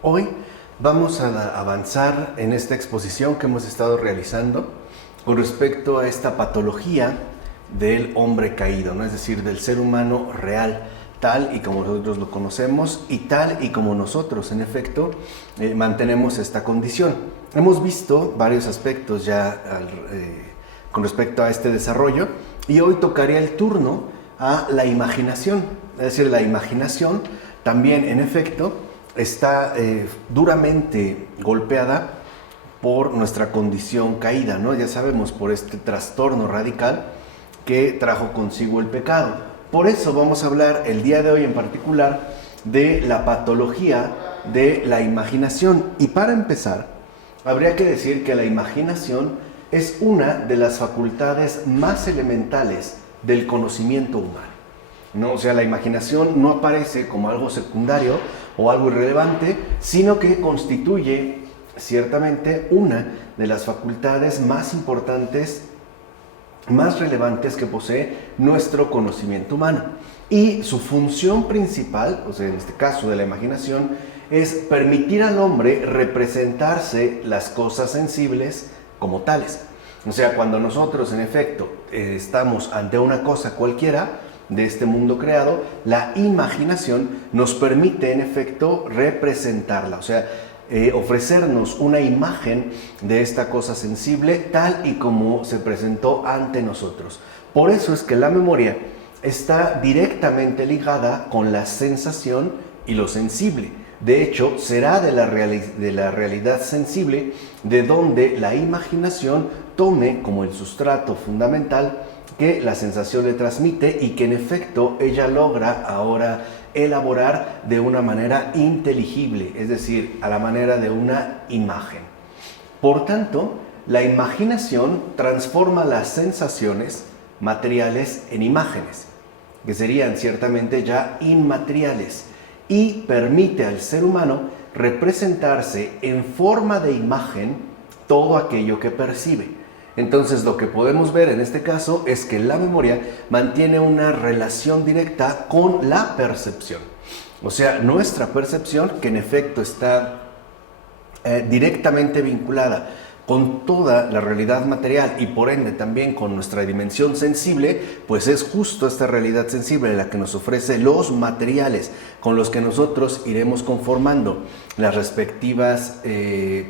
Hoy vamos a avanzar en esta exposición que hemos estado realizando con respecto a esta patología del hombre caído, ¿no? Es decir, del ser humano real, tal y como nosotros lo conocemos y tal y como nosotros, en efecto, mantenemos esta condición. Hemos visto varios aspectos ya con respecto a este desarrollo y hoy tocaría el turno a la imaginación. Es decir, la imaginación también, en efecto, está duramente golpeada por nuestra condición caída, ¿no? Ya sabemos, por este trastorno radical que trajo consigo el pecado. Por eso vamos a hablar el día de hoy en particular de la patología de la imaginación. Y para empezar, habría que decir que la imaginación es una de las facultades más elementales del conocimiento humano, ¿no? O sea, la imaginación no aparece como algo secundario o algo irrelevante, sino que constituye ciertamente una de las facultades más importantes, más relevantes que posee nuestro conocimiento humano. Y su función principal, o sea, en este caso de la imaginación, es permitir al hombre representarse las cosas sensibles como tales. O sea, cuando nosotros, en efecto, estamos ante una cosa cualquiera de este mundo creado, la imaginación nos permite, en efecto, representarla. O sea, ofrecernos una imagen de esta cosa sensible tal y como se presentó ante nosotros. Por eso es que la memoria está directamente ligada con la sensación y lo sensible. De hecho, será de la realidad sensible de donde la imaginación tome como el sustrato fundamental que la sensación le transmite y que en efecto ella logra ahora elaborar de una manera inteligible, es decir, a la manera de una imagen. Por tanto, la imaginación transforma las sensaciones materiales en imágenes, que serían ciertamente ya inmateriales, y permite al ser humano representarse en forma de imagen todo aquello que percibe. Entonces, lo que podemos ver en este caso es que la memoria mantiene una relación directa con la percepción. O sea, nuestra percepción, que en efecto está directamente vinculada con toda la realidad material y por ende también con nuestra dimensión sensible, pues es justo esta realidad sensible la que nos ofrece los materiales con los que nosotros iremos conformando las respectivas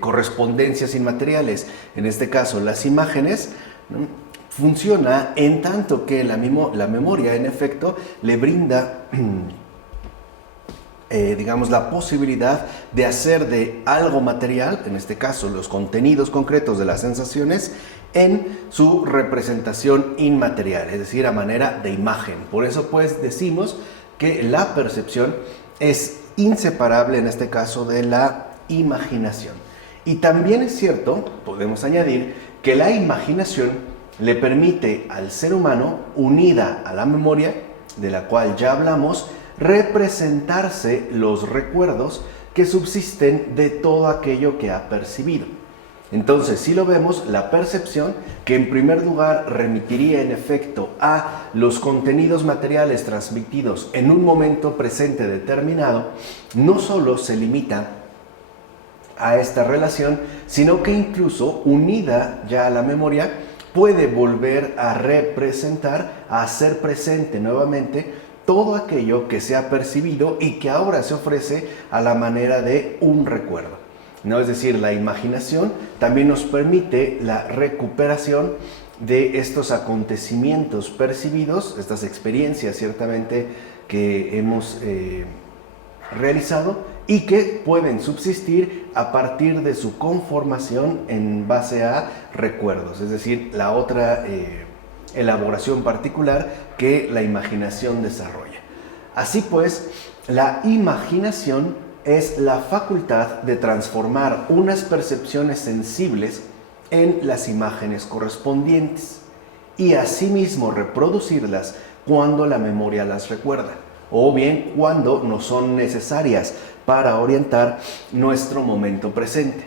correspondencias inmateriales, en este caso las imágenes, ¿no? Funciona en tanto que la memoria en efecto le brinda digamos, la posibilidad de hacer de algo material, en este caso los contenidos concretos de las sensaciones, en su representación inmaterial, es decir, a manera de imagen. Por eso pues decimos que la percepción es inseparable en este caso de la imaginación. Y también es cierto, podemos añadir, que la imaginación le permite al ser humano, unida a la memoria, de la cual ya hablamos, representarse los recuerdos que subsisten de todo aquello que ha percibido. Entonces, si lo vemos, la percepción, que en primer lugar remitiría en efecto a los contenidos materiales transmitidos en un momento presente determinado, no solo se limita a esta relación, sino que incluso unida ya a la memoria, puede volver a representar, a hacer presente nuevamente todo aquello que se ha percibido y que ahora se ofrece a la manera de un recuerdo, ¿no? Es decir, la imaginación también nos permite la recuperación de estos acontecimientos percibidos, estas experiencias ciertamente que hemos realizado y que pueden subsistir a partir de su conformación en base a recuerdos, es decir, la otra elaboración particular que la imaginación desarrolla. Así pues, la imaginación es la facultad de transformar unas percepciones sensibles en las imágenes correspondientes y asimismo reproducirlas cuando la memoria las recuerda, o bien cuando no son necesarias para orientar nuestro momento presente.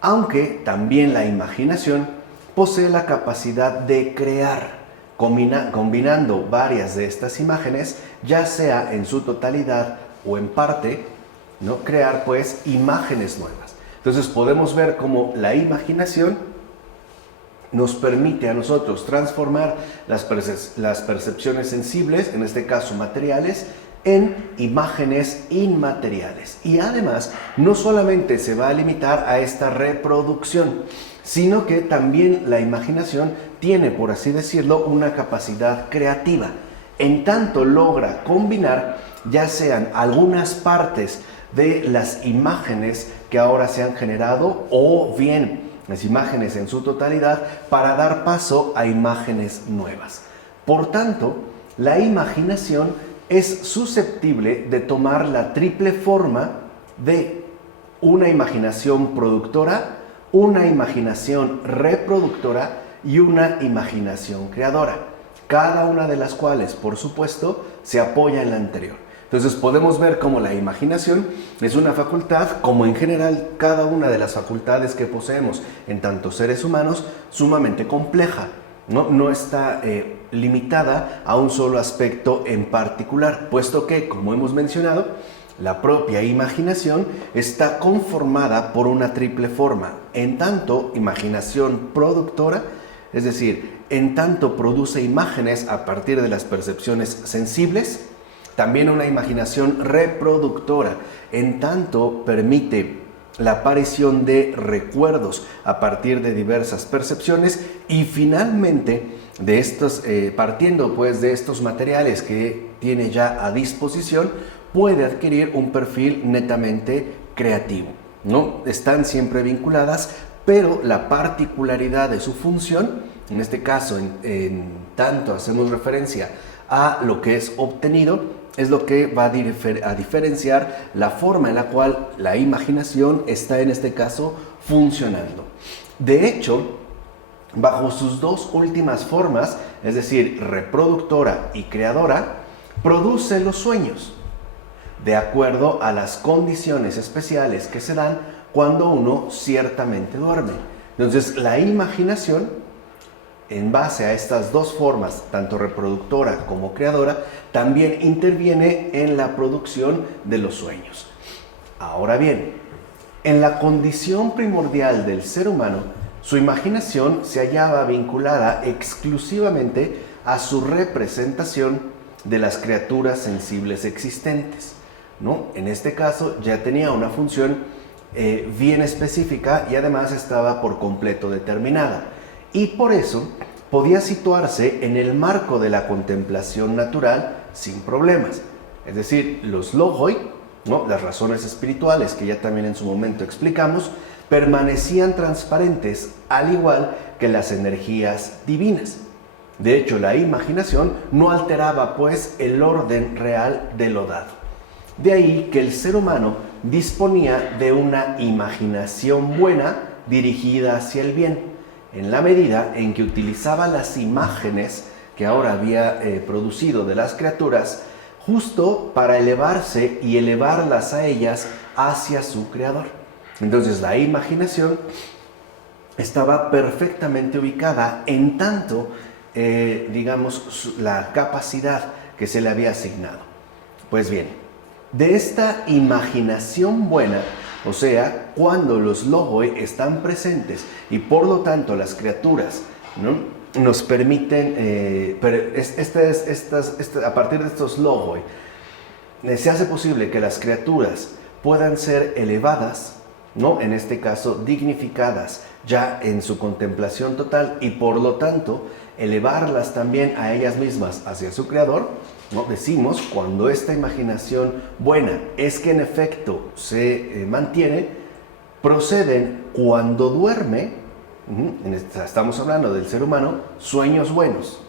Aunque también la imaginación posee la capacidad de crear, combinando varias de estas imágenes, ya sea en su totalidad o en parte, ¿no? Crear pues imágenes nuevas. Entonces podemos ver cómo la imaginación nos permite a nosotros transformar las percepciones sensibles, en este caso materiales, en imágenes inmateriales. Y además, no solamente se va a limitar a esta reproducción, sino que también la imaginación tiene, por así decirlo, una capacidad creativa. En tanto logra combinar ya sean algunas partes de las imágenes que ahora se han generado o bien las imágenes en su totalidad para dar paso a imágenes nuevas. Por tanto, la imaginación es susceptible de tomar la triple forma de una imaginación productora, una imaginación reproductora y una imaginación creadora, cada una de las cuales, por supuesto, se apoya en la anterior. Entonces podemos ver cómo la imaginación es una facultad, como en general cada una de las facultades que poseemos en tanto seres humanos, sumamente compleja. No está limitada a un solo aspecto en particular, puesto que, como hemos mencionado, la propia imaginación está conformada por una triple forma, en tanto imaginación productora, es decir, en tanto produce imágenes a partir de las percepciones sensibles, también una imaginación reproductora, en tanto permite la aparición de recuerdos a partir de diversas percepciones y finalmente de estos, partiendo pues de estos materiales que tiene ya a disposición, puede adquirir un perfil netamente creativo, ¿no? Están siempre vinculadas, pero la particularidad de su función, en este caso en tanto hacemos referencia a lo que es obtenido, es lo que va a diferenciar la forma en la cual la imaginación está en este caso funcionando. De hecho, bajo sus dos últimas formas, es decir, reproductora y creadora, produce los sueños, de acuerdo a las condiciones especiales que se dan cuando uno ciertamente duerme. Entonces, la imaginación, en base a estas dos formas, tanto reproductora como creadora, también interviene en la producción de los sueños. Ahora bien, en la condición primordial del ser humano, su imaginación se hallaba vinculada exclusivamente a su representación de las criaturas sensibles existentes, ¿no? En este caso ya tenía una función bien específica y además estaba por completo determinada. Y por eso podía situarse en el marco de la contemplación natural sin problemas. Es decir, los logoi, ¿no? Las razones espirituales que ya también en su momento explicamos, permanecían transparentes al igual que las energías divinas. De hecho, la imaginación no alteraba pues el orden real de lo dado. De ahí que el ser humano disponía de una imaginación buena dirigida hacia el bien, en la medida en que utilizaba las imágenes que ahora había producido de las criaturas justo para elevarse y elevarlas a ellas hacia su creador. Entonces la imaginación estaba perfectamente ubicada en tanto, digamos, la capacidad que se le había asignado. Pues bien, de esta imaginación buena, o sea, cuando los logoi están presentes y por lo tanto las criaturas, ¿no?, nos permiten, a partir de estos logoi, se hace posible que las criaturas puedan ser elevadas, ¿no?, en este caso dignificadas ya en su contemplación total y por lo tanto elevarlas también a ellas mismas hacia su creador, ¿no? Decimos, cuando esta imaginación buena es que en efecto se mantiene, proceden cuando duerme, estamos hablando del ser humano, sueños buenos,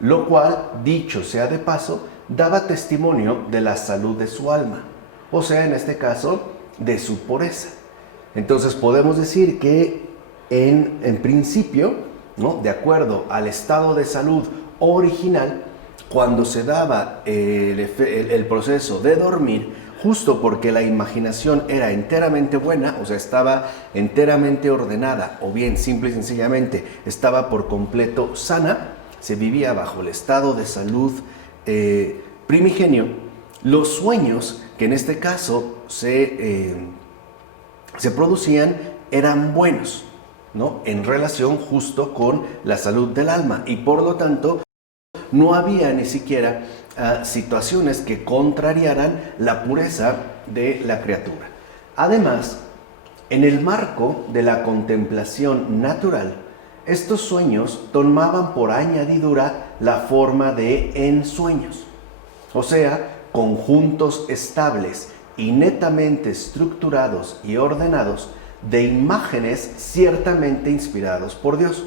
lo cual, dicho sea de paso, daba testimonio de la salud de su alma, o sea, en este caso, de su pureza. Entonces podemos decir que en principio, ¿no?, de acuerdo al estado de salud original, cuando se daba el proceso de dormir, justo porque la imaginación era enteramente buena, o sea, estaba enteramente ordenada, o bien simple y sencillamente estaba por completo sana, se vivía bajo el estado de salud primigenio, los sueños, que en este caso se producían eran buenos, ¿no? En relación justo con la salud del alma, y por lo tanto no había ni siquiera situaciones que contrariaran la pureza de la criatura. Además, en el marco de la contemplación natural, estos sueños tomaban por añadidura la forma de ensueños, o sea, conjuntos estables y netamente estructurados y ordenados de imágenes ciertamente inspirados por Dios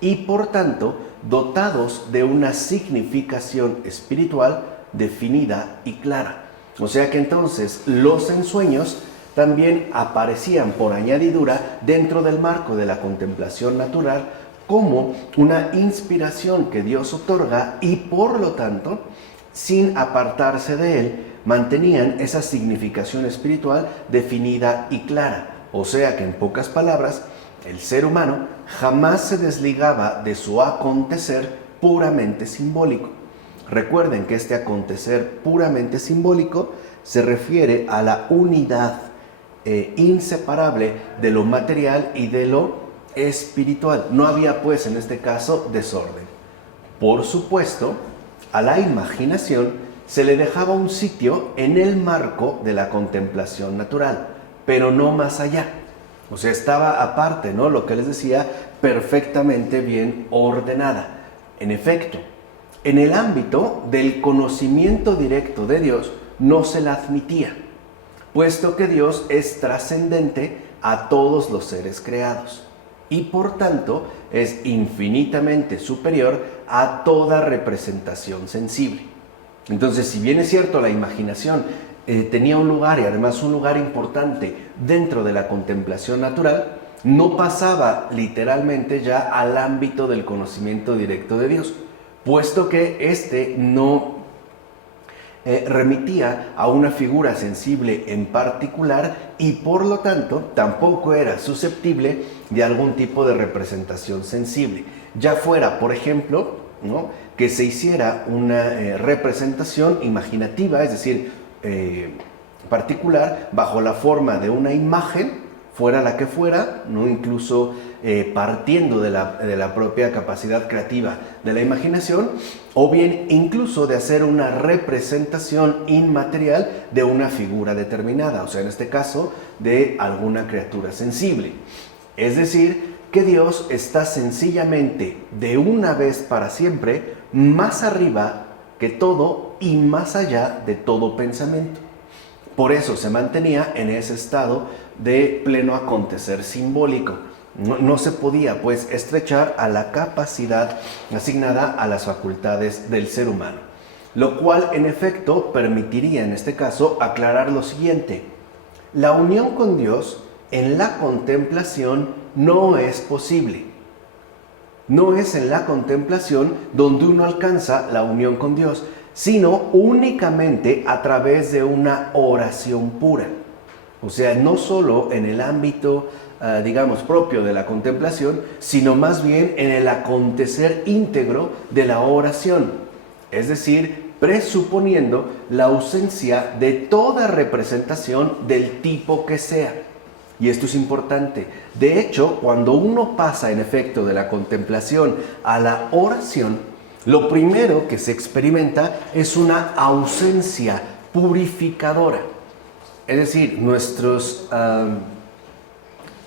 y por tanto dotados de una significación espiritual definida y clara. O sea que entonces los ensueños también aparecían por añadidura dentro del marco de la contemplación natural como una inspiración que Dios otorga, y por lo tanto, sin apartarse de él, mantenían esa significación espiritual definida y clara. O sea que, en pocas palabras, el ser humano jamás se desligaba de su acontecer puramente simbólico. Recuerden que este acontecer puramente simbólico se refiere a la unidad inseparable de lo material y de lo espiritual. No había, pues, en este caso, desorden. Por supuesto, a la imaginación se le dejaba un sitio en el marco de la contemplación natural, pero no más allá. O sea, estaba aparte, ¿no? Lo que les decía, perfectamente bien ordenada. En efecto, en el ámbito del conocimiento directo de Dios no se la admitía, puesto que Dios es trascendente a todos los seres creados y por tanto es infinitamente superior a toda representación sensible. Entonces, si bien es cierto, la imaginación tenía un lugar, y además un lugar importante dentro de la contemplación natural, no pasaba literalmente ya al ámbito del conocimiento directo de Dios, puesto que éste no remitía a una figura sensible en particular y por lo tanto tampoco era susceptible de algún tipo de representación sensible. Ya fuera, por ejemplo, ¿no?, que se hiciera una representación imaginativa, es decir, particular, bajo la forma de una imagen, fuera la que fuera, ¿no?, incluso partiendo de la propia capacidad creativa de la imaginación, o bien incluso de hacer una representación inmaterial de una figura determinada, o sea, en este caso, de alguna criatura sensible. Es decir, que Dios está sencillamente, de una vez para siempre, más arriba que todo y más allá de todo pensamiento. Por eso se mantenía en ese estado de pleno acontecer simbólico. No se podía, pues, estrechar a la capacidad asignada a las facultades del ser humano. Lo cual, en efecto, permitiría, en este caso, aclarar lo siguiente. La unión con Dios en la contemplación no es posible. No es en la contemplación donde uno alcanza la unión con Dios, sino únicamente a través de una oración pura. O sea, no solo en el ámbito, digamos, propio de la contemplación, sino más bien en el acontecer íntegro de la oración. Es decir, presuponiendo la ausencia de toda representación del tipo que sea. Y esto es importante. De hecho, cuando uno pasa en efecto de la contemplación a la oración, lo primero que se experimenta es una ausencia purificadora. Es decir, nuestros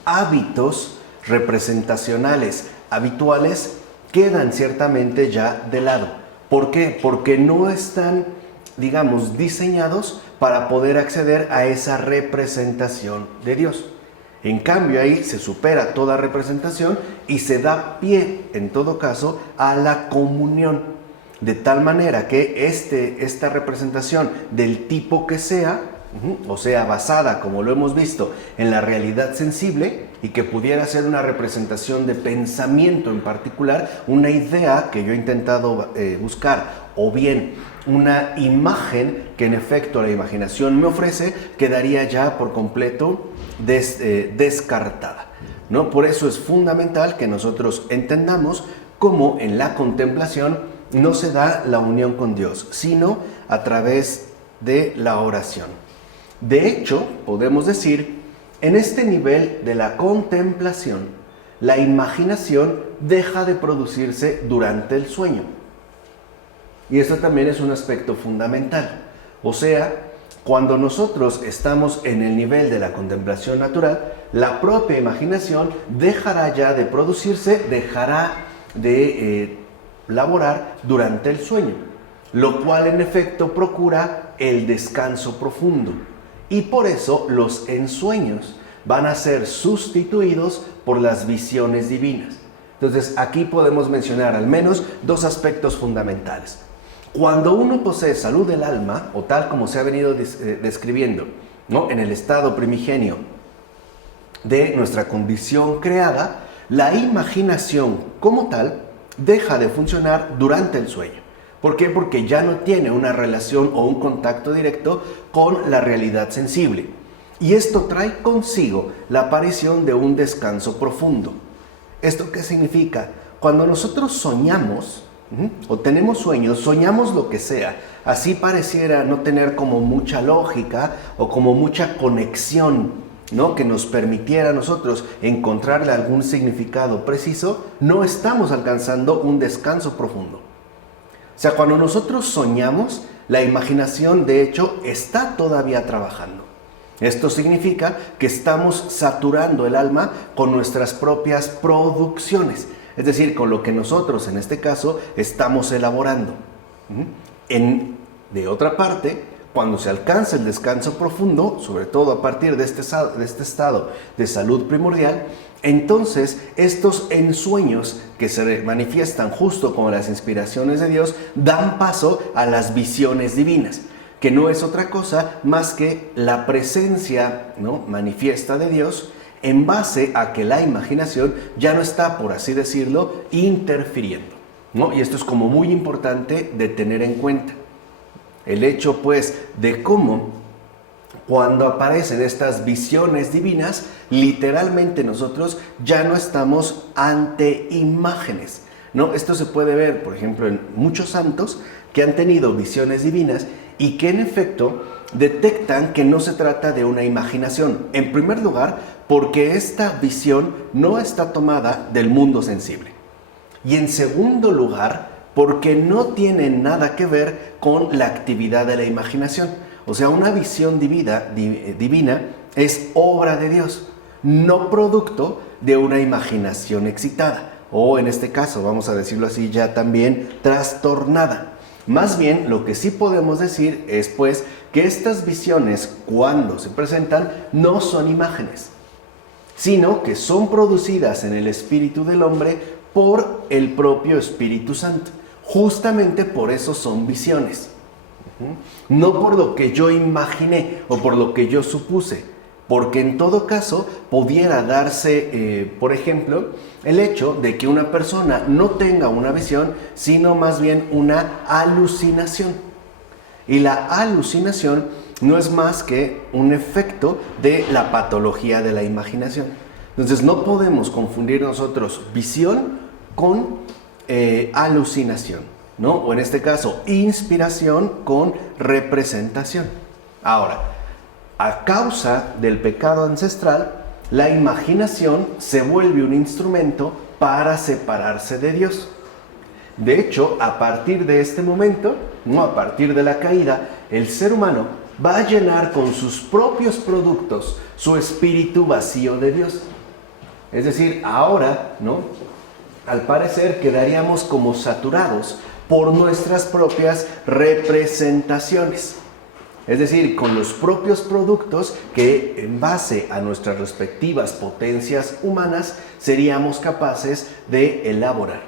hábitos representacionales habituales quedan ciertamente ya de lado. ¿Por qué? Porque no están, digamos, diseñados para poder acceder a esa representación de Dios. En cambio, ahí se supera toda representación y se da pie, en todo caso, a la comunión. De tal manera que esta representación del tipo que sea, o sea, basada, como lo hemos visto, en la realidad sensible, y que pudiera ser una representación de pensamiento en particular, una idea que yo he intentado buscar, o bien una imagen que en efecto la imaginación me ofrece, quedaría ya por completo descartada, ¿no? Por eso es fundamental que nosotros entendamos cómo en la contemplación no se da la unión con Dios, sino a través de la oración. De hecho, podemos decir, en este nivel de la contemplación, la imaginación deja de producirse durante el sueño. Y esto también es un aspecto fundamental. O sea, cuando nosotros estamos en el nivel de la contemplación natural, la propia imaginación dejará ya de producirse, dejará de laborar durante el sueño, lo cual en efecto procura el descanso profundo. Y por eso los ensueños van a ser sustituidos por las visiones divinas. Entonces aquí podemos mencionar al menos dos aspectos fundamentales. Cuando uno posee salud del alma, o tal como se ha venido describiendo, ¿no?, en el estado primigenio de nuestra condición creada, la imaginación como tal deja de funcionar durante el sueño. ¿Por qué? Porque ya no tiene una relación o un contacto directo con la realidad sensible. Y esto trae consigo la aparición de un descanso profundo. ¿Esto qué significa? Cuando nosotros soñamos, o tenemos sueños, soñamos lo que sea, así pareciera no tener como mucha lógica o como mucha conexión, ¿no?, que nos permitiera a nosotros encontrarle algún significado preciso, no estamos alcanzando un descanso profundo. O sea, cuando nosotros soñamos, la imaginación de hecho está todavía trabajando. Esto significa que estamos saturando el alma con nuestras propias producciones. Es decir, con lo que nosotros, en este caso, estamos elaborando. De otra parte, cuando se alcanza el descanso profundo, sobre todo a partir de este estado de salud primordial, entonces estos ensueños que se manifiestan justo como las inspiraciones de Dios, dan paso a las visiones divinas, que no es otra cosa más que la presencia, ¿no?, manifiesta de Dios, en base a que la imaginación ya no está, por así decirlo, interfiriendo, ¿no? Y esto es como muy importante de tener en cuenta. El hecho, pues, de cómo cuando aparecen estas visiones divinas, literalmente nosotros ya no estamos ante imágenes, ¿no? Esto se puede ver, por ejemplo, en muchos santos que han tenido visiones divinas y que en efecto detectan que no se trata de una imaginación. En primer lugar, porque esta visión no está tomada del mundo sensible. Y en segundo lugar, porque no tiene nada que ver con la actividad de la imaginación. O sea, una visión divina es obra de Dios, no producto de una imaginación excitada, o en este caso, vamos a decirlo así, ya también trastornada. Más bien, lo que sí podemos decir es, pues, que estas visiones, cuando se presentan, no son imágenes, sino que son producidas en el espíritu del hombre por el propio Espíritu Santo. Justamente por eso son visiones. No por lo que yo imaginé o por lo que yo supuse, porque en todo caso pudiera darse, por ejemplo, el hecho de que una persona no tenga una visión, sino más bien una alucinación. Y la alucinación no es más que un efecto de la patología de la imaginación. Entonces no podemos confundir nosotros visión con alucinación, ¿no? O en este caso, inspiración con representación. Ahora, a causa del pecado ancestral, la imaginación se vuelve un instrumento para separarse de Dios. De hecho, a partir de este momento, ¿no?, a partir de la caída, el ser humano va a llenar con sus propios productos su espíritu vacío de Dios. Es decir, ahora, ¿no?, al parecer quedaríamos como saturados por nuestras propias representaciones. Es decir, con los propios productos que en base a nuestras respectivas potencias humanas seríamos capaces de elaborar.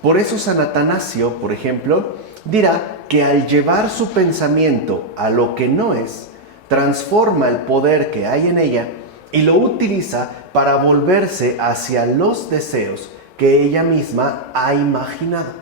Por eso San Atanasio, por ejemplo, dirá que al llevar su pensamiento a lo que no es, transforma el poder que hay en ella y lo utiliza para volverse hacia los deseos que ella misma ha imaginado.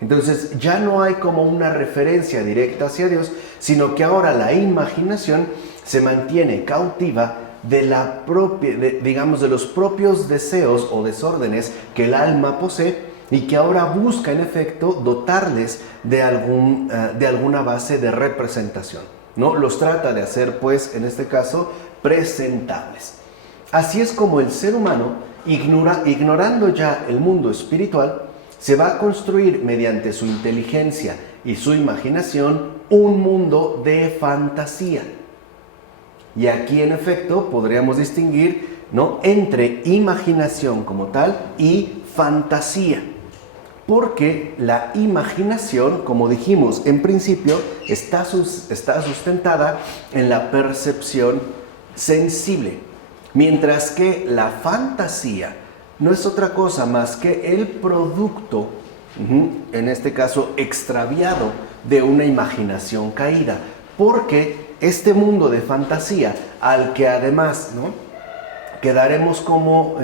Entonces ya no hay como una referencia directa hacia Dios, sino que ahora la imaginación se mantiene cautiva de de los propios deseos o desórdenes que el alma posee y que ahora busca en efecto dotarles de alguna base de representación. ¿no? Los trata de hacer, pues, en este caso, presentables. Así es como el ser humano, ignorando ya el mundo espiritual, se va a construir mediante su inteligencia y su imaginación un mundo de fantasía. Y aquí, en efecto, podríamos distinguir, ¿no?, entre imaginación como tal y fantasía. Porque la imaginación, como dijimos en principio, está sustentada en la percepción sensible, mientras que la fantasía no es otra cosa más que el producto, en este caso extraviado, de una imaginación caída. Porque este mundo de fantasía, al que además, ¿no?, quedaremos como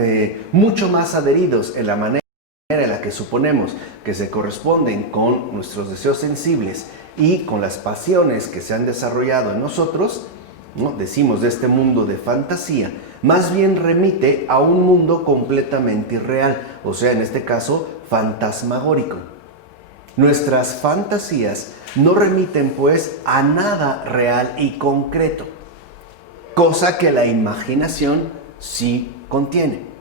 mucho más adheridos en la manera en la que suponemos que se corresponden con nuestros deseos sensibles y con las pasiones que se han desarrollado en nosotros, ¿no?, decimos de este mundo de fantasía, más bien remite a un mundo completamente irreal, o sea, en este caso, fantasmagórico. Nuestras fantasías no remiten, pues, a nada real y concreto, cosa que la imaginación sí contiene.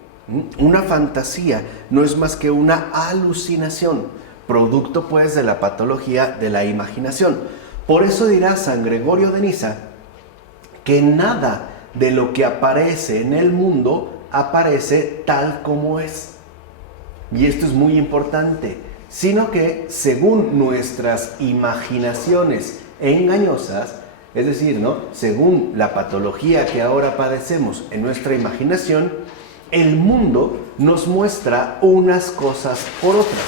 Una fantasía no es más que una alucinación, producto, pues, de la patología de la imaginación. Por eso dirá San Gregorio de Niza que nada de lo que aparece en el mundo aparece tal como es. Y esto es muy importante, sino que según nuestras imaginaciones engañosas, es decir, ¿no?, según la patología que ahora padecemos en nuestra imaginación, el mundo nos muestra unas cosas por otras,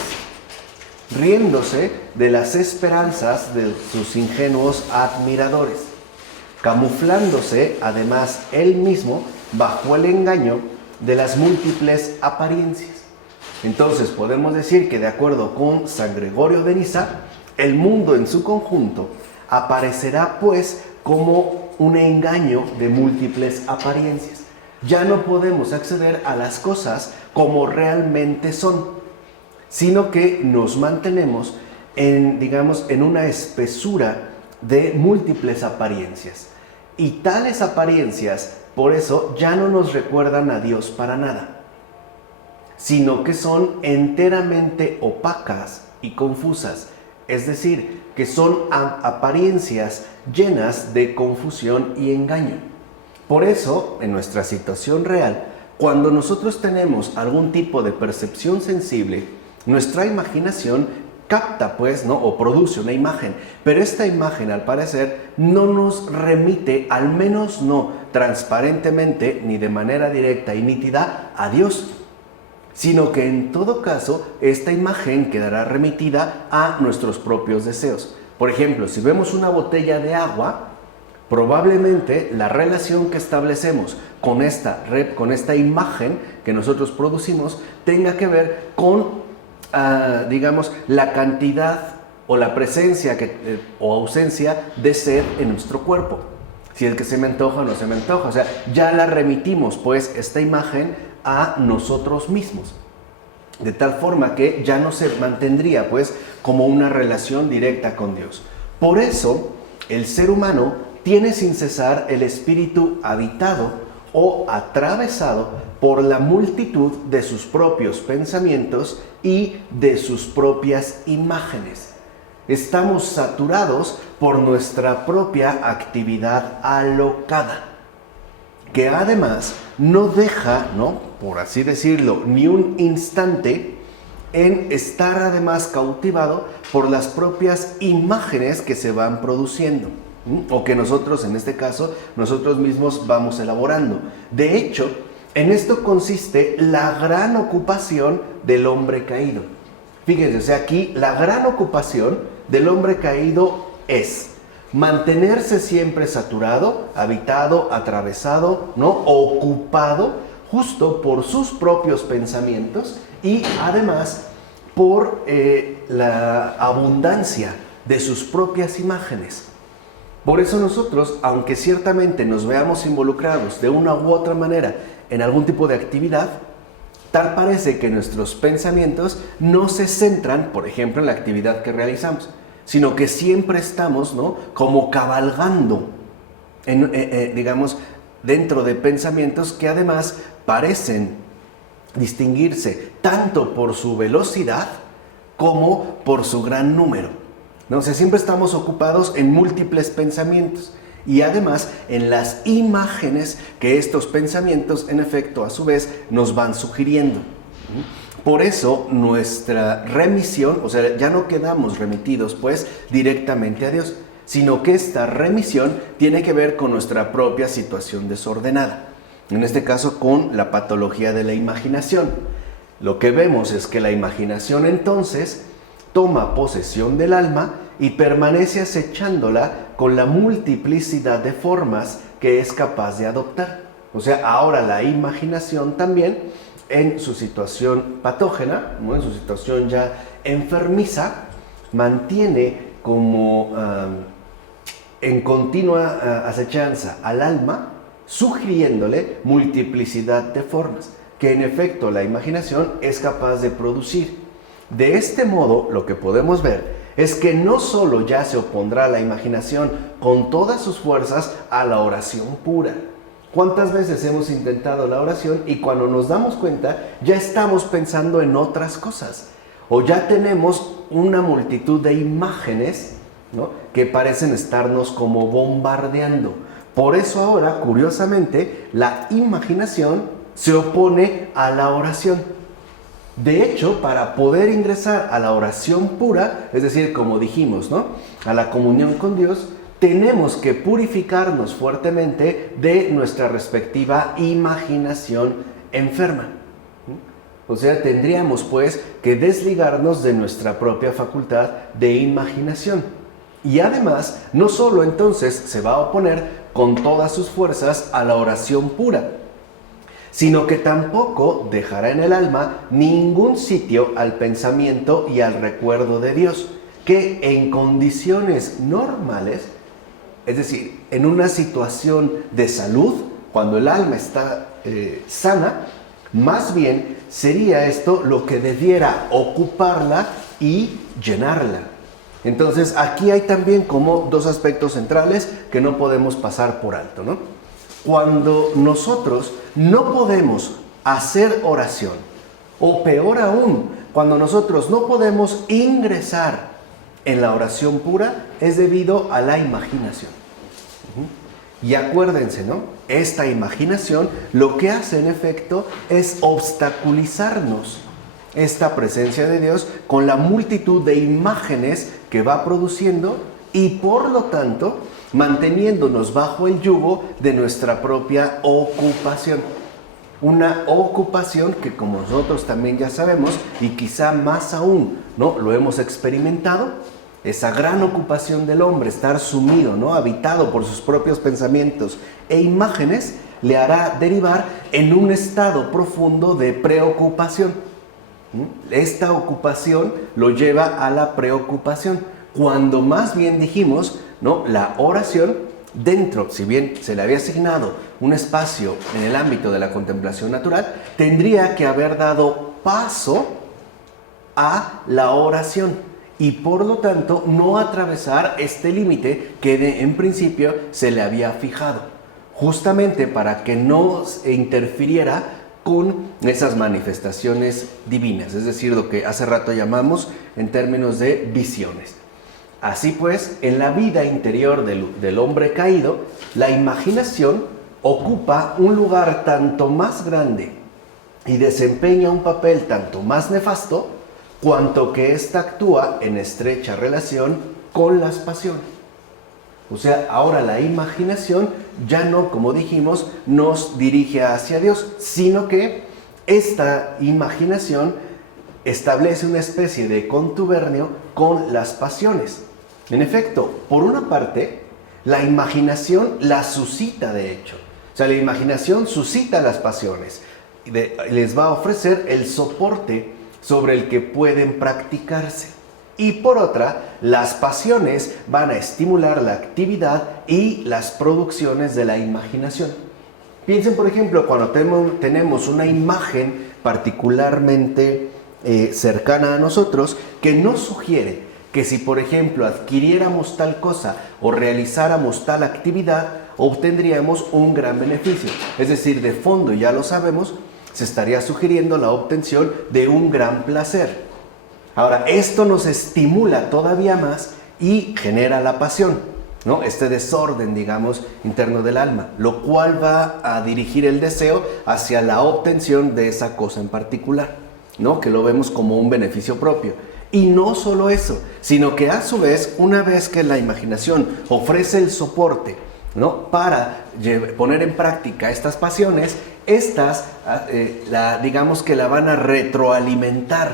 riéndose de las esperanzas de sus ingenuos admiradores, camuflándose además él mismo bajo el engaño de las múltiples apariencias. Entonces podemos decir que, de acuerdo con San Gregorio de Niza, el mundo en su conjunto aparecerá, pues, como un engaño de múltiples apariencias. Ya no podemos acceder a las cosas como realmente son, sino que nos mantenemos en una espesura de múltiples apariencias. Y tales apariencias, por eso, ya no nos recuerdan a Dios para nada, sino que son enteramente opacas y confusas, es decir, que son apariencias llenas de confusión y engaño. Por eso, en nuestra situación real, cuando nosotros tenemos algún tipo de percepción sensible, nuestra imaginación capta, pues, ¿no?, o produce una imagen, pero esta imagen, al parecer, no nos remite, al menos no transparentemente, ni de manera directa y nítida, a Dios, sino que en todo caso, esta imagen quedará remitida a nuestros propios deseos. Por ejemplo, si vemos una botella de agua, probablemente la relación que establecemos con esta imagen que nosotros producimos tenga que ver con, digamos, la cantidad o la presencia o ausencia de sed en nuestro cuerpo. Si es que se me antoja o no se me antoja. O sea, ya la remitimos, pues, esta imagen a nosotros mismos. De tal forma que ya no se mantendría, pues, como una relación directa con Dios. Por eso, el ser humano tiene sin cesar el espíritu habitado o atravesado por la multitud de sus propios pensamientos y de sus propias imágenes. Estamos saturados por nuestra propia actividad alocada, que además no deja, ¿no?, por así decirlo, ni un instante en estar además cautivado por las propias imágenes que se van produciendo, o que nosotros, en este caso, nosotros mismos vamos elaborando. De hecho, en esto consiste la gran ocupación del hombre caído. Fíjense, o sea, aquí la gran ocupación del hombre caído es mantenerse siempre saturado, habitado, atravesado, ¿no?, ocupado justo por sus propios pensamientos y además por la abundancia de sus propias imágenes. Por eso nosotros, aunque ciertamente nos veamos involucrados de una u otra manera en algún tipo de actividad, tal parece que nuestros pensamientos no se centran, por ejemplo, en la actividad que realizamos, sino que siempre estamos, ¿no?, como cabalgando, digamos, dentro de pensamientos que además parecen distinguirse tanto por su velocidad como por su gran número, ¿no? O sea, siempre estamos ocupados en múltiples pensamientos y además en las imágenes que estos pensamientos, en efecto, a su vez, nos van sugiriendo. Por eso nuestra remisión, o sea, ya no quedamos remitidos pues directamente a Dios, sino que esta remisión tiene que ver con nuestra propia situación desordenada. En este caso, con la patología de la imaginación. Lo que vemos es que la imaginación entonces toma posesión del alma y permanece acechándola con la multiplicidad de formas que es capaz de adoptar. O sea, ahora la imaginación también, en su situación patógena, ¿no?, en su situación ya enfermiza, mantiene como en continua acechanza al alma, sugiriéndole multiplicidad de formas, que en efecto la imaginación es capaz de producir. De este modo, lo que podemos ver es que no solo ya se opondrá la imaginación con todas sus fuerzas a la oración pura. ¿Cuántas veces hemos intentado la oración y cuando nos damos cuenta ya estamos pensando en otras cosas? O ya tenemos una multitud de imágenes, ¿no?, que parecen estarnos como bombardeando. Por eso ahora, curiosamente, la imaginación se opone a la oración. De hecho, para poder ingresar a la oración pura, es decir, como dijimos, ¿no?, a la comunión con Dios, tenemos que purificarnos fuertemente de nuestra respectiva imaginación enferma. O sea, tendríamos pues que desligarnos de nuestra propia facultad de imaginación. Y además, no solo entonces se va a oponer con todas sus fuerzas a la oración pura, sino que tampoco dejará en el alma ningún sitio al pensamiento y al recuerdo de Dios, que en condiciones normales, es decir, en una situación de salud, cuando el alma está sana, más bien sería esto lo que debiera ocuparla y llenarla. Entonces, aquí hay también como dos aspectos centrales que no podemos pasar por alto, ¿no? Cuando nosotros no podemos hacer oración, o peor aún, cuando nosotros no podemos ingresar en la oración pura, es debido a la imaginación. Y acuérdense, ¿no?, esta imaginación lo que hace en efecto es obstaculizarnos esta presencia de Dios con la multitud de imágenes que va produciendo y por lo tanto manteniéndonos bajo el yugo de nuestra propia ocupación. Una ocupación que, como nosotros también ya sabemos, y quizá más aún, ¿no?, lo hemos experimentado, esa gran ocupación del hombre, estar sumido, ¿no?, habitado por sus propios pensamientos e imágenes, le hará derivar en un estado profundo de preocupación. Esta ocupación lo lleva a la preocupación, cuando más bien dijimos, ¿no?, la oración dentro, si bien se le había asignado un espacio en el ámbito de la contemplación natural, tendría que haber dado paso a la oración y por lo tanto no atravesar este límite que en principio se le había fijado, justamente para que no interfiriera con esas manifestaciones divinas, es decir, lo que hace rato llamamos en términos de visiones. Así pues, en la vida interior del hombre caído, la imaginación ocupa un lugar tanto más grande y desempeña un papel tanto más nefasto, cuanto que ésta actúa en estrecha relación con las pasiones. O sea, ahora la imaginación ya no, como dijimos, nos dirige hacia Dios, sino que esta imaginación establece una especie de contubernio con las pasiones. En efecto, por una parte, la imaginación la suscita de hecho. O sea, la imaginación suscita las pasiones. Les va a ofrecer el soporte sobre el que pueden practicarse. Y por otra, las pasiones van a estimular la actividad y las producciones de la imaginación. Piensen, por ejemplo, cuando tenemos una imagen particularmente cercana a nosotros que nos sugiere que si por ejemplo adquiriéramos tal cosa o realizáramos tal actividad, obtendríamos un gran beneficio. Es decir, de fondo, ya lo sabemos, se estaría sugiriendo la obtención de un gran placer. Ahora, esto nos estimula todavía más y genera la pasión, ¿no? Este desorden, digamos, interno del alma, lo cual va a dirigir el deseo hacia la obtención de esa cosa en particular, ¿no? Que lo vemos como un beneficio propio. Y no solo eso, sino que a su vez, una vez que la imaginación ofrece el soporte, ¿no? Para poner en práctica estas pasiones, estas, digamos que la van a retroalimentar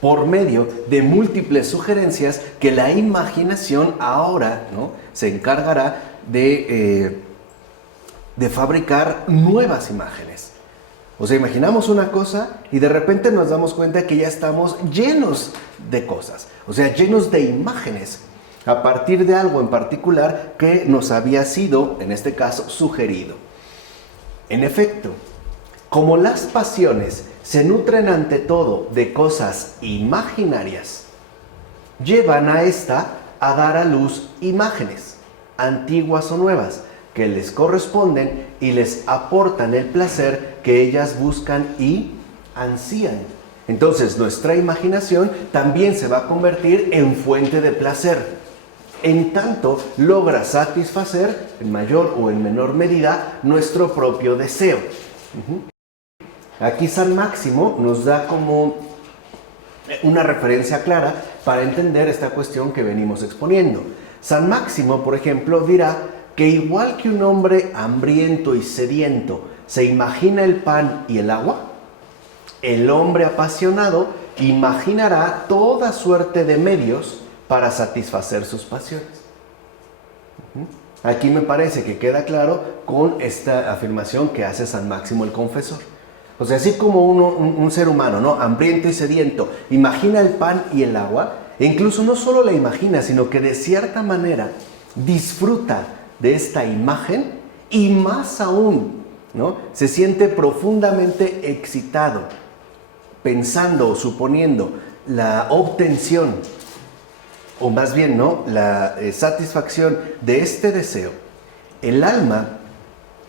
por medio de múltiples sugerencias que la imaginación ahora, ¿no? Se encargará de fabricar nuevas imágenes. O sea, imaginamos una cosa y de repente nos damos cuenta que ya estamos llenos de cosas, o sea, llenos de imágenes, a partir de algo en particular que nos había sido, en este caso, sugerido. En efecto, como las pasiones se nutren ante todo de cosas imaginarias, llevan a esta a dar a luz imágenes, antiguas o nuevas, que les corresponden y les aportan el placer que ellas buscan y ansían. Entonces, nuestra imaginación también se va a convertir en fuente de placer, en tanto logra satisfacer, en mayor o en menor medida, nuestro propio deseo. Aquí San Máximo nos da como una referencia clara para entender esta cuestión que venimos exponiendo. San Máximo, por ejemplo, dirá que igual que un hombre hambriento y sediento se imagina el pan y el agua, el hombre apasionado imaginará toda suerte de medios para satisfacer sus pasiones. Aquí me parece que queda claro con esta afirmación que hace San Máximo el Confesor. O sea, así como un ser humano, ¿no? Hambriento y sediento, imagina el pan y el agua, e incluso no solo la imagina, sino que de cierta manera disfruta de esta imagen y más aún, ¿no? Se siente profundamente excitado, pensando o suponiendo la obtención, o más bien, ¿no? La satisfacción de este deseo. El alma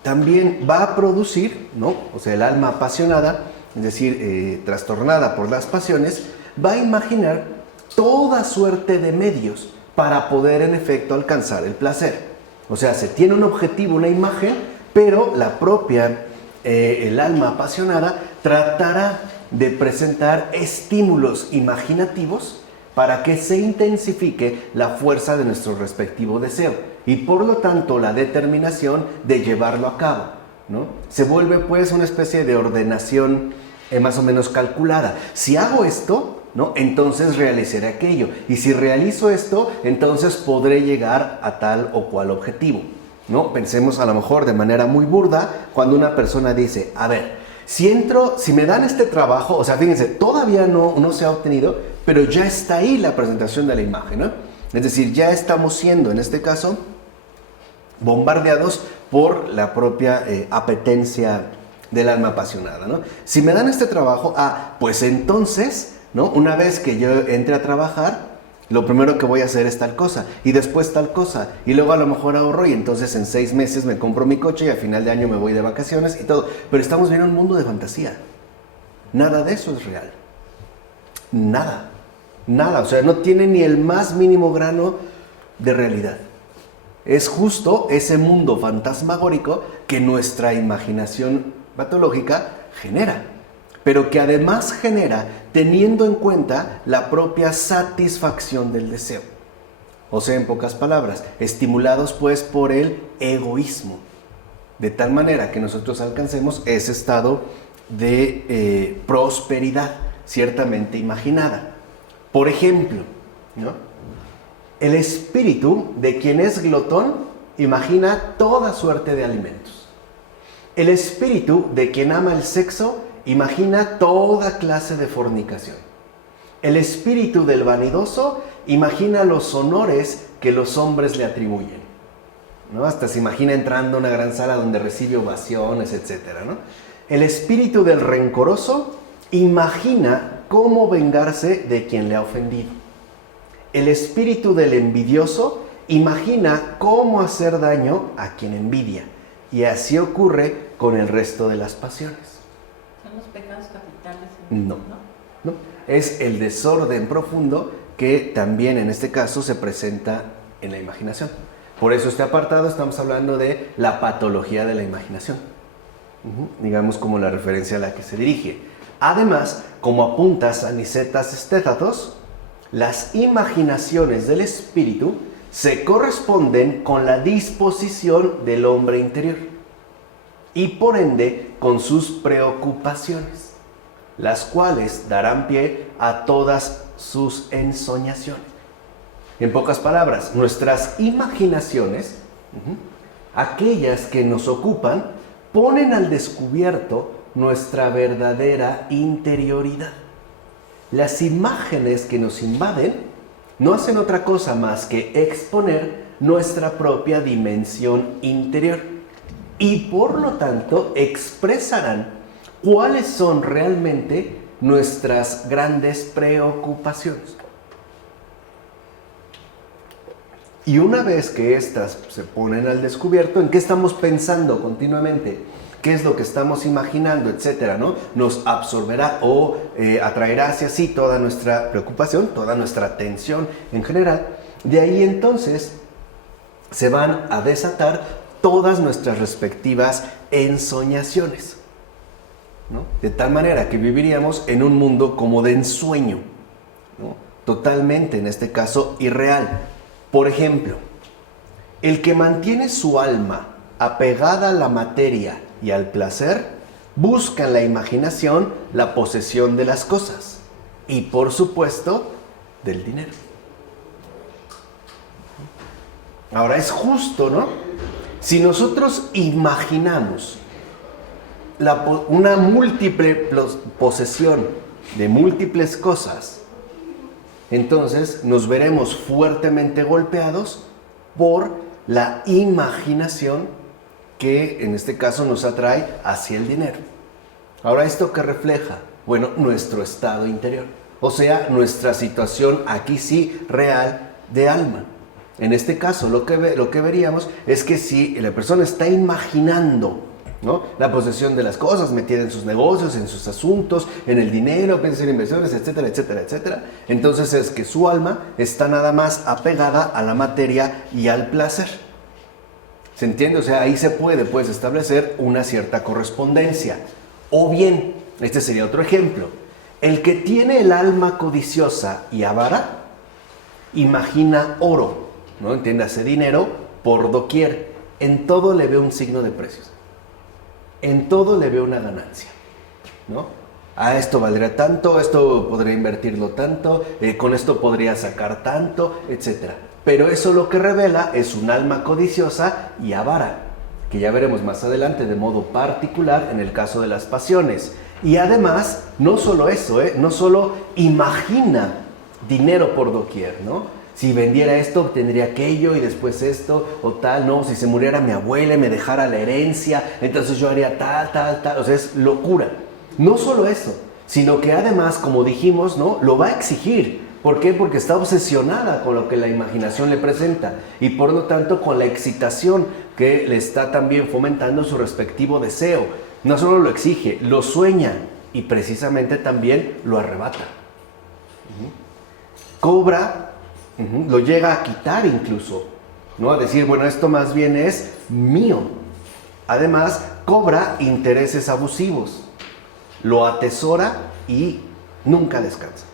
también va a producir, ¿no? O sea, el alma apasionada, es decir, trastornada por las pasiones, va a imaginar toda suerte de medios para poder en efecto alcanzar el placer. O sea, se tiene un objetivo, una imagen, pero la propia, el alma apasionada tratará de presentar estímulos imaginativos para que se intensifique la fuerza de nuestro respectivo deseo y por lo tanto la determinación de llevarlo a cabo, ¿no? Se vuelve pues una especie de ordenación más o menos calculada. Si hago esto, ¿no? Entonces realizaré aquello, y si realizo esto, entonces podré llegar a tal o cual objetivo, ¿no? Pensemos a lo mejor de manera muy burda cuando una persona dice, a ver, si me dan este trabajo, o sea, fíjense, todavía no se ha obtenido, pero ya está ahí la presentación de la imagen, ¿no? Es decir, ya estamos siendo, en este caso, bombardeados por la propia apetencia del alma apasionada, ¿no? Si me dan este trabajo, pues entonces, ¿no? Una vez que yo entre a trabajar, lo primero que voy a hacer es tal cosa, y después tal cosa, y luego a lo mejor ahorro, y entonces en 6 meses me compro mi coche, y a final de año me voy de vacaciones y todo. Pero estamos viendo un mundo de fantasía. Nada de eso es real. Nada, o sea, no tiene ni el más mínimo grano de realidad. Es justo ese mundo fantasmagórico que nuestra imaginación patológica genera, pero que además genera teniendo en cuenta la propia satisfacción del deseo. O sea, en pocas palabras, estimulados pues por el egoísmo, de tal manera que nosotros alcancemos ese estado de prosperidad ciertamente imaginada. Por ejemplo, ¿no? El espíritu de quien es glotón imagina toda suerte de alimentos. El espíritu de quien ama el sexo imagina toda clase de fornicación. El espíritu del vanidoso imagina los honores que los hombres le atribuyen, ¿no? Hasta se imagina entrando a una gran sala donde recibe ovaciones, etc., ¿no? El espíritu del rencoroso imagina cómo vengarse de quien le ha ofendido. el espíritu del envidioso imagina cómo hacer daño a quien envidia. Y así ocurre con el resto de las pasiones. ¿Son los pecados capitales? No. Es el desorden profundo que también en este caso se presenta en la imaginación. Por eso este apartado estamos hablando de la patología de la imaginación. Digamos como la referencia a la que se dirige. Además, como apunta Anicetas Stétatos, las imaginaciones del espíritu se corresponden con la disposición del hombre interior y por ende con sus preocupaciones, las cuales darán pie a todas sus ensoñaciones. En pocas palabras, nuestras imaginaciones, aquellas que nos ocupan, ponen al descubierto nuestra verdadera interioridad. Las imágenes que nos invaden no hacen otra cosa más que exponer nuestra propia dimensión interior y por lo tanto expresarán cuáles son realmente nuestras grandes preocupaciones. Y una vez que éstas se ponen al descubierto, ¿en qué estamos pensando continuamente? ¿Qué es lo que estamos imaginando, etcétera, ¿no? Nos absorberá o atraerá hacia sí toda nuestra preocupación, toda nuestra atención en general. De ahí entonces se van a desatar todas nuestras respectivas ensoñaciones, ¿no? De tal manera que viviríamos en un mundo como de ensueño, ¿no? Totalmente, en este caso, irreal. Por ejemplo, el que mantiene su alma apegada a la materia y al placer, busca en la imaginación la posesión de las cosas y, por supuesto, del dinero. Ahora, es justo, ¿no? Si nosotros imaginamos una múltiple posesión de múltiples cosas, entonces nos veremos fuertemente golpeados por la imaginación que en este caso nos atrae hacia el dinero. Ahora, ¿esto qué refleja? Bueno, nuestro estado interior, o sea, nuestra situación aquí sí real de alma. En este caso lo que veríamos es que si la persona está imaginando, ¿no?, la posesión de las cosas, metida en sus negocios, en sus asuntos, en el dinero, piensa en inversiones, etcétera, etcétera, etcétera, entonces es que su alma está nada más apegada a la materia y al placer. ¿Se entiende? O sea, ahí se puede pues establecer una cierta correspondencia. O bien, este sería otro ejemplo, el que tiene el alma codiciosa y avara, imagina oro, ¿no? Entiéndase, dinero por doquier. En todo le ve un signo de precios. En todo le ve una ganancia, ¿no? A esto valdría tanto, esto podría invertirlo tanto, con esto podría sacar tanto, etcétera. Pero eso lo que revela es un alma codiciosa y avara, que ya veremos más adelante de modo particular en el caso de las pasiones. Y además, no solo eso, no solo imagina dinero por doquier, ¿no? Si vendiera esto, obtendría aquello y después esto o tal, no, si se muriera mi abuela y me dejara la herencia, entonces yo haría tal, o sea, es locura. No solo eso, sino que además, como dijimos, ¿no?, lo va a exigir. ¿Por qué? Porque está obsesionada con lo que la imaginación le presenta y por lo tanto con la excitación que le está también fomentando su respectivo deseo. No solo lo exige, lo sueña y precisamente también lo arrebata. Cobra, lo llega a quitar incluso, ¿no? A decir, bueno, esto más bien es mío. Además, cobra intereses abusivos, lo atesora y nunca descansa.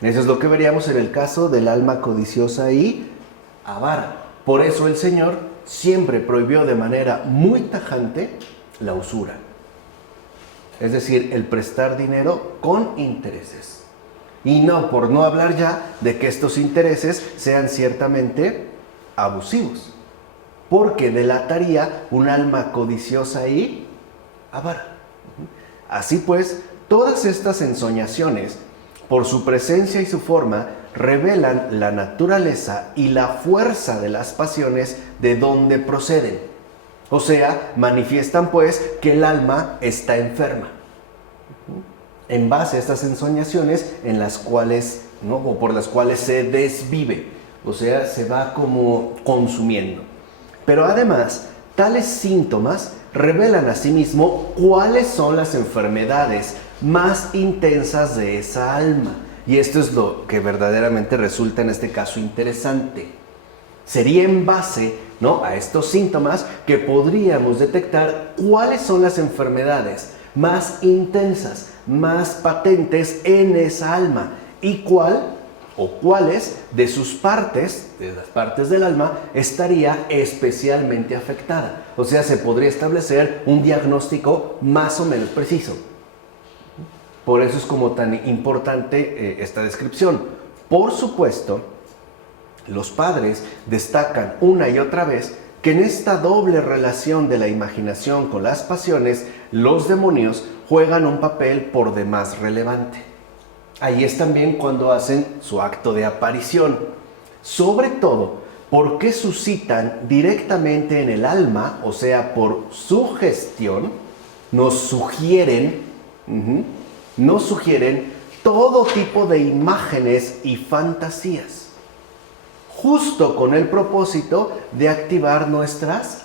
Eso es lo que veríamos en el caso del alma codiciosa y avara. Por eso el Señor siempre prohibió de manera muy tajante la usura. Es decir, el prestar dinero con intereses. Y no, por no hablar ya de que estos intereses sean ciertamente abusivos. Porque delataría un alma codiciosa y avara. Así pues, todas estas ensoñaciones, por su presencia y su forma, revelan la naturaleza y la fuerza de las pasiones de donde proceden. O sea, manifiestan pues que el alma está enferma, en base a estas ensoñaciones en las cuales ¿no? O por las cuales se desvive, o sea, se va como consumiendo. Pero además, tales síntomas revelan asimismo cuáles son las enfermedades más intensas de esa alma. Y esto es lo que verdaderamente resulta en este caso interesante. Sería en base, ¿no?, a estos síntomas que podríamos detectar cuáles son las enfermedades más intensas, más patentes en esa alma y cuál o cuáles de sus partes, de las partes del alma, estaría especialmente afectada. O sea, se podría establecer un diagnóstico más o menos preciso. Por eso es como tan importante esta descripción. Por supuesto, los padres destacan una y otra vez que en esta doble relación de la imaginación con las pasiones, los demonios juegan un papel por demás relevante. Ahí es también cuando hacen su acto de aparición, sobre todo porque suscitan directamente en el alma, o sea, por sugestión, nos sugieren todo tipo de imágenes y fantasías, justo con el propósito de activar nuestras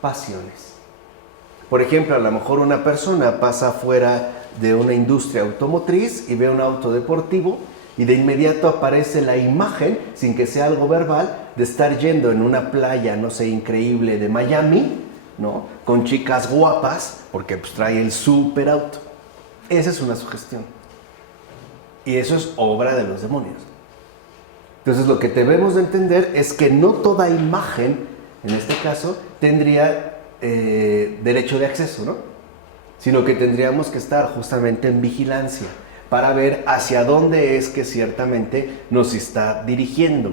pasiones. Por ejemplo, a lo mejor una persona pasa fuera de una industria automotriz y ve un auto deportivo y de inmediato aparece la imagen, sin que sea algo verbal, de estar yendo en una playa, no sé, increíble de Miami, ¿no?, con chicas guapas, porque pues trae el super auto. Esa es una sugestión. Y eso es obra de los demonios. Entonces lo que debemos de entender es que no toda imagen, en este caso, tendría derecho de acceso, ¿no?, sino que tendríamos que estar justamente en vigilancia para ver hacia dónde es que ciertamente nos está dirigiendo.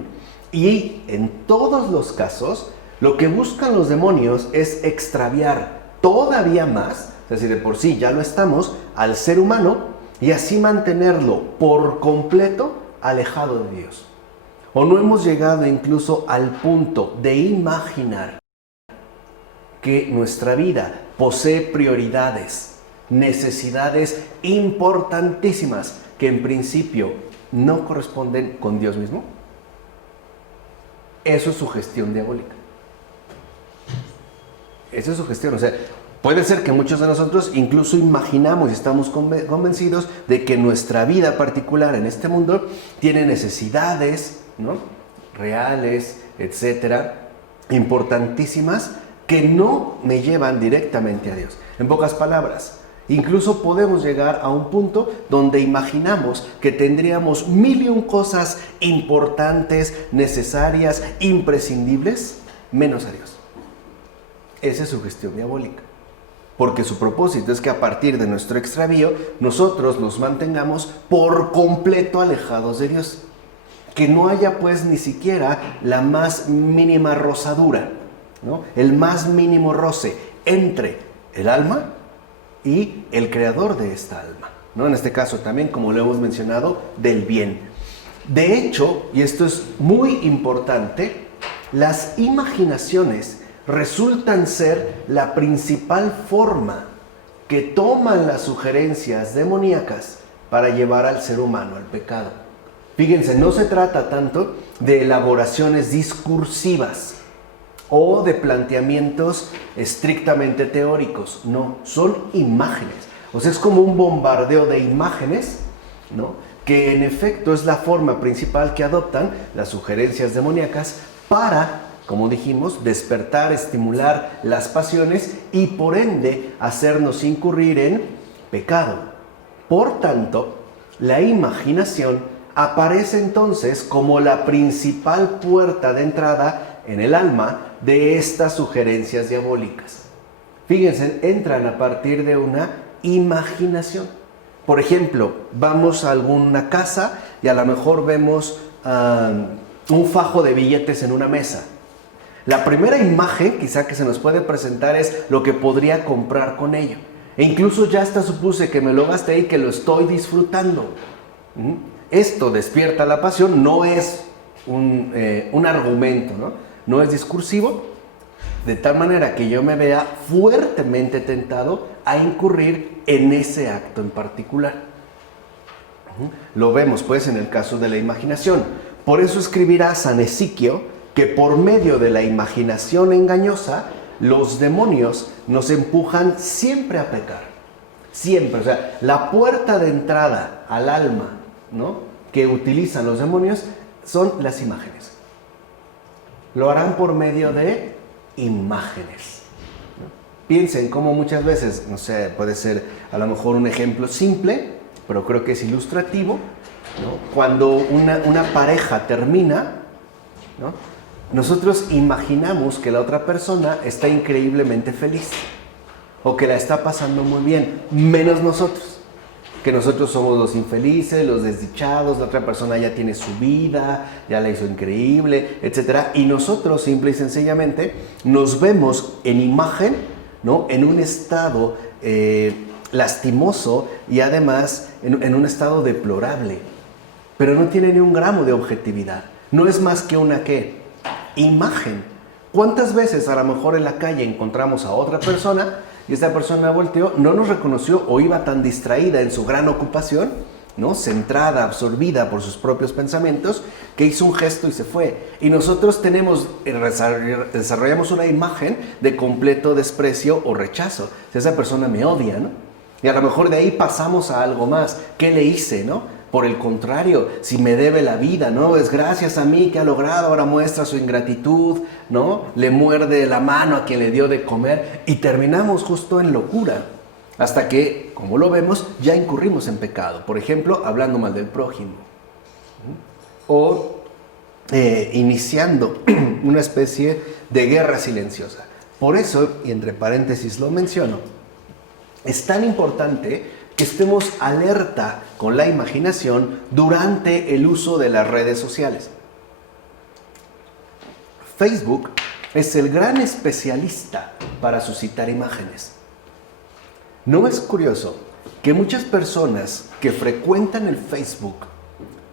Y en todos los casos, lo que buscan los demonios es extraviar todavía más, es decir, de por sí ya lo estamos, al ser humano, y así mantenerlo por completo alejado de Dios. ¿O no hemos llegado incluso al punto de imaginar que nuestra vida posee prioridades, necesidades importantísimas que en principio no corresponden con Dios mismo? Eso es sugestión diabólica. Eso es sugestión. O sea, puede ser que muchos de nosotros incluso imaginamos y estamos convencidos de que nuestra vida particular en este mundo tiene necesidades, ¿no?, reales, etcétera, importantísimas, que no me llevan directamente a Dios. En pocas palabras, incluso podemos llegar a un punto donde imaginamos que tendríamos mil y un cosas importantes, necesarias, imprescindibles, menos a Dios. Esa es sugestión diabólica. Porque su propósito es que a partir de nuestro extravío, nosotros nos mantengamos por completo alejados de Dios. Que no haya pues ni siquiera la más mínima rozadura, ¿no?, el más mínimo roce entre el alma y el creador de esta alma, ¿no?, en este caso también, como lo hemos mencionado, del bien. De hecho, y esto es muy importante, las imaginaciones resultan ser la principal forma que toman las sugerencias demoníacas para llevar al ser humano al pecado. Fíjense, no se trata tanto de elaboraciones discursivas o de planteamientos estrictamente teóricos, no, son imágenes. O sea, es como un bombardeo de imágenes, ¿no?, que en efecto es la forma principal que adoptan las sugerencias demoníacas para, como dijimos, despertar, estimular las pasiones y por ende hacernos incurrir en pecado. Por tanto, la imaginación aparece entonces como la principal puerta de entrada en el alma de estas sugerencias diabólicas. Fíjense, entran a partir de una imaginación. Por ejemplo, vamos a alguna casa y a lo mejor vemos un fajo de billetes en una mesa. La primera imagen quizá que se nos puede presentar es lo que podría comprar con ello. E incluso ya hasta supuse que me lo gasté y que lo estoy disfrutando. Esto despierta la pasión, no es un argumento, ¿no? No es discursivo, de tal manera que yo me vea fuertemente tentado a incurrir en ese acto en particular. Lo vemos pues en el caso de la imaginación. Por eso escribirá San Ezequiel que por medio de la imaginación engañosa, los demonios nos empujan siempre a pecar. Siempre. O sea, la puerta de entrada al alma, ¿no?, que utilizan los demonios son las imágenes. Lo harán por medio de imágenes. Piensen cómo muchas veces, no sé, puede ser a lo mejor un ejemplo simple, pero creo que es ilustrativo, ¿no? Cuando una pareja termina, ¿no?, nosotros imaginamos que la otra persona está increíblemente feliz o que la está pasando muy bien, menos nosotros. Que nosotros somos los infelices, los desdichados, la otra persona ya tiene su vida, ya la hizo increíble, etc. Y nosotros simple y sencillamente nos vemos en imagen, ¿no?, en un estado lastimoso y además en un estado deplorable. Pero no tiene ni un gramo de objetividad. No es más que una ¿qué? Imagen. ¿Cuántas veces a lo mejor en la calle encontramos a otra persona y esta persona volteó, no nos reconoció o iba tan distraída en su gran ocupación, ¿no?, centrada, absorbida por sus propios pensamientos, que hizo un gesto y se fue? Y nosotros desarrollamos una imagen de completo desprecio o rechazo. Si esa persona me odia, ¿no? Y a lo mejor de ahí pasamos a algo más. ¿Qué le hice, no? Por el contrario, si me debe la vida, ¿no?, es gracias a mí que ha logrado, ahora muestra su ingratitud, ¿no?, le muerde la mano a quien le dio de comer y terminamos justo en locura. Hasta que, como lo vemos, ya incurrimos en pecado. Por ejemplo, hablando mal del prójimo. O iniciando una especie de guerra silenciosa. Por eso, y entre paréntesis lo menciono, es tan importante que estemos alerta con la imaginación durante el uso de las redes sociales. Facebook es el gran especialista para suscitar imágenes. ¿No es curioso que muchas personas que frecuentan el Facebook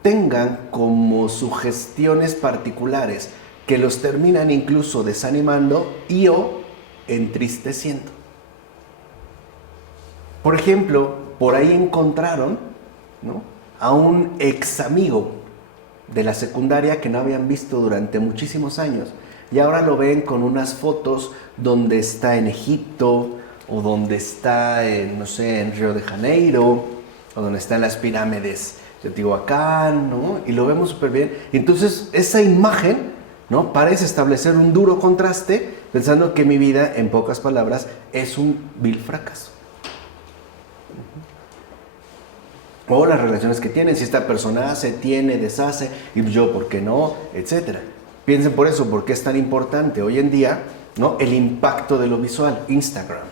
tengan como sugestiones particulares que los terminan incluso desanimando y o entristeciendo? Por ejemplo, por ahí encontraron, ¿no?, a un ex amigo de la secundaria que no habían visto durante muchísimos años y ahora lo ven con unas fotos donde está en Egipto o donde está en, no sé, en Río de Janeiro o donde están las pirámides de Teotihuacán, ¿no? Y lo vemos súper bien. Entonces esa imagen, ¿no?, parece establecer un duro contraste pensando que mi vida, en pocas palabras, es un vil fracaso. O las relaciones que tienen, si esta persona hace, tiene, deshace, y yo, ¿por qué no?, etcétera. Piensen por eso, ¿por qué es tan importante hoy en día, ¿no?, el impacto de lo visual? Instagram.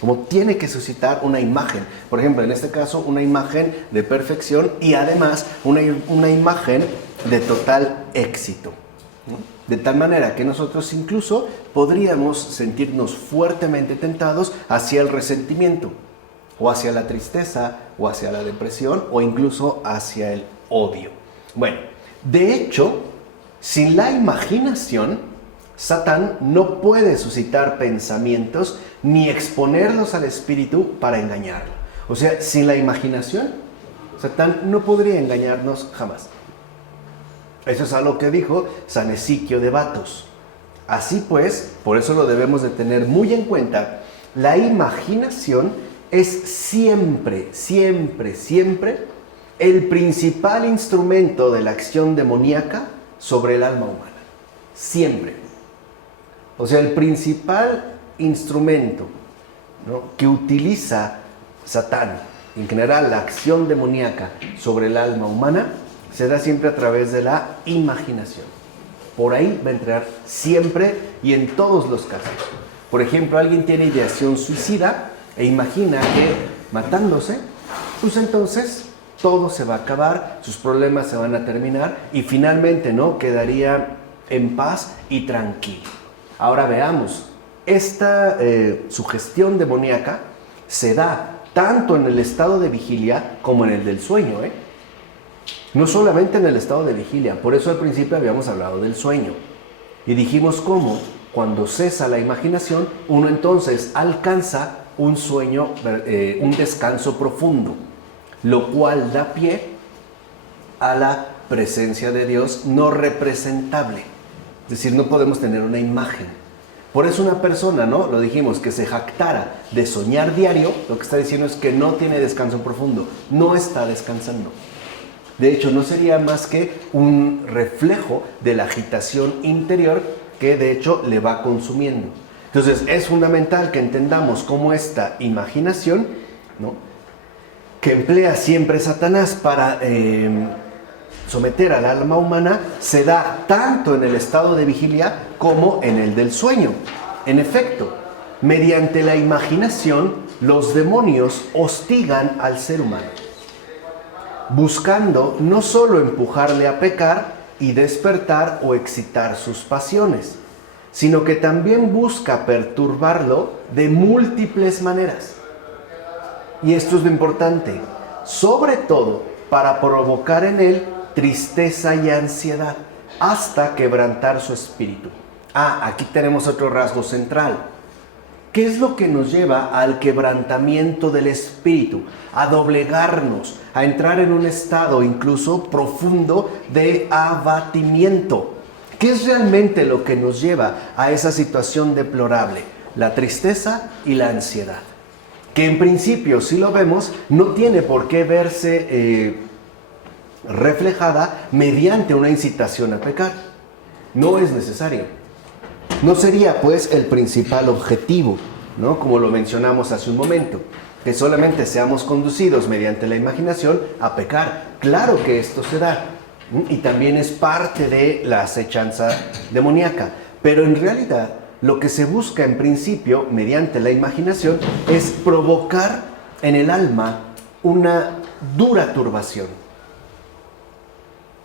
Como tiene que suscitar una imagen. Por ejemplo, en este caso, una imagen de perfección y además una imagen de total éxito, ¿no? De tal manera que nosotros incluso podríamos sentirnos fuertemente tentados hacia el resentimiento, o hacia la tristeza, o hacia la depresión, o incluso hacia el odio. Bueno, de hecho, sin la imaginación, Satán no puede suscitar pensamientos ni exponerlos al espíritu para engañarlo. O sea, sin la imaginación, Satán no podría engañarnos jamás. Eso es algo que dijo San Ezequiel de Batos. Así pues, por eso lo debemos de tener muy en cuenta, la imaginación es siempre, siempre, siempre el principal instrumento de la acción demoníaca sobre el alma humana. Siempre. O sea, el principal instrumento, ¿no?, que utiliza Satán, en general la acción demoníaca sobre el alma humana, se da siempre a través de la imaginación. Por ahí va a entrar siempre y en todos los casos. Por ejemplo, alguien tiene ideación suicida e imagina que matándose, pues entonces todo se va a acabar, sus problemas se van a terminar y finalmente, ¿no?, quedaría en paz y tranquilo. Ahora veamos, esta sugestión demoníaca se da tanto en el estado de vigilia como en el del sueño, No solamente en el estado de vigilia, por eso al principio habíamos hablado del sueño. Y dijimos cómo, cuando cesa la imaginación, uno entonces alcanza un sueño, un descanso profundo. lo cual da pie a la presencia de Dios no representable. Es decir, no podemos tener una imagen. Por eso una persona, ¿no? Lo dijimos, que se jactara de soñar diario, lo que está diciendo es que no tiene descanso profundo, no está descansando. De hecho, no sería más que un reflejo de la agitación interior que de hecho le va consumiendo. Entonces, es fundamental que entendamos cómo esta imaginación, ¿no?, que emplea siempre Satanás para someter al alma humana, se da tanto en el estado de vigilia como en el del sueño. En efecto, mediante la imaginación, los demonios hostigan al ser humano, buscando no solo empujarle a pecar y despertar o excitar sus pasiones, sino que también busca perturbarlo de múltiples maneras. Y esto es lo importante, sobre todo para provocar en él tristeza y ansiedad, hasta quebrantar su espíritu. Aquí tenemos otro rasgo central. ¿Qué es lo que nos lleva al quebrantamiento del espíritu? A doblegarnos, a entrar en un estado incluso profundo de abatimiento. ¿Qué es realmente lo que nos lleva a esa situación deplorable? La tristeza y la ansiedad. Que en principio, si lo vemos, no tiene por qué verse reflejada mediante una incitación a pecar. No es necesario. No sería pues el principal objetivo, ¿no?, como lo mencionamos hace un momento, que solamente seamos conducidos mediante la imaginación a pecar. Claro que esto se da, y también es parte de la acechanza demoníaca, pero en realidad lo que se busca en principio mediante la imaginación es provocar en el alma una dura turbación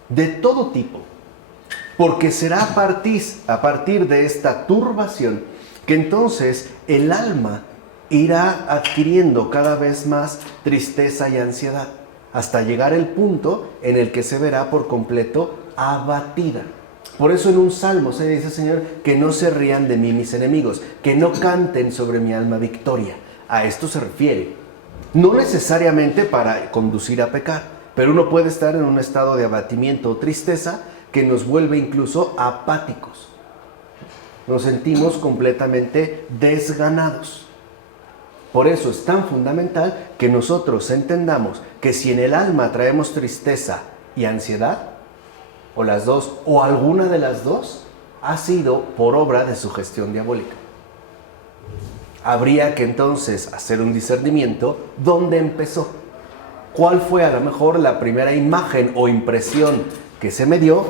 de todo tipo, porque será a partir de esta turbación que entonces el alma irá adquiriendo cada vez más tristeza y ansiedad, hasta llegar el punto en el que se verá por completo abatida. Por eso en un salmo se dice, Señor, que no se rían de mí mis enemigos, que no canten sobre mi alma victoria. A esto se refiere. No necesariamente para conducir a pecar, pero uno puede estar en un estado de abatimiento o tristeza que nos vuelve incluso apáticos. Nos sentimos completamente desganados. Por eso es tan fundamental que nosotros entendamos que si en el alma traemos tristeza y ansiedad, o las dos, o alguna de las dos, ha sido por obra de sugestión diabólica. Habría que entonces hacer un discernimiento dónde empezó. ¿Cuál fue a lo mejor la primera imagen o impresión que se me dio?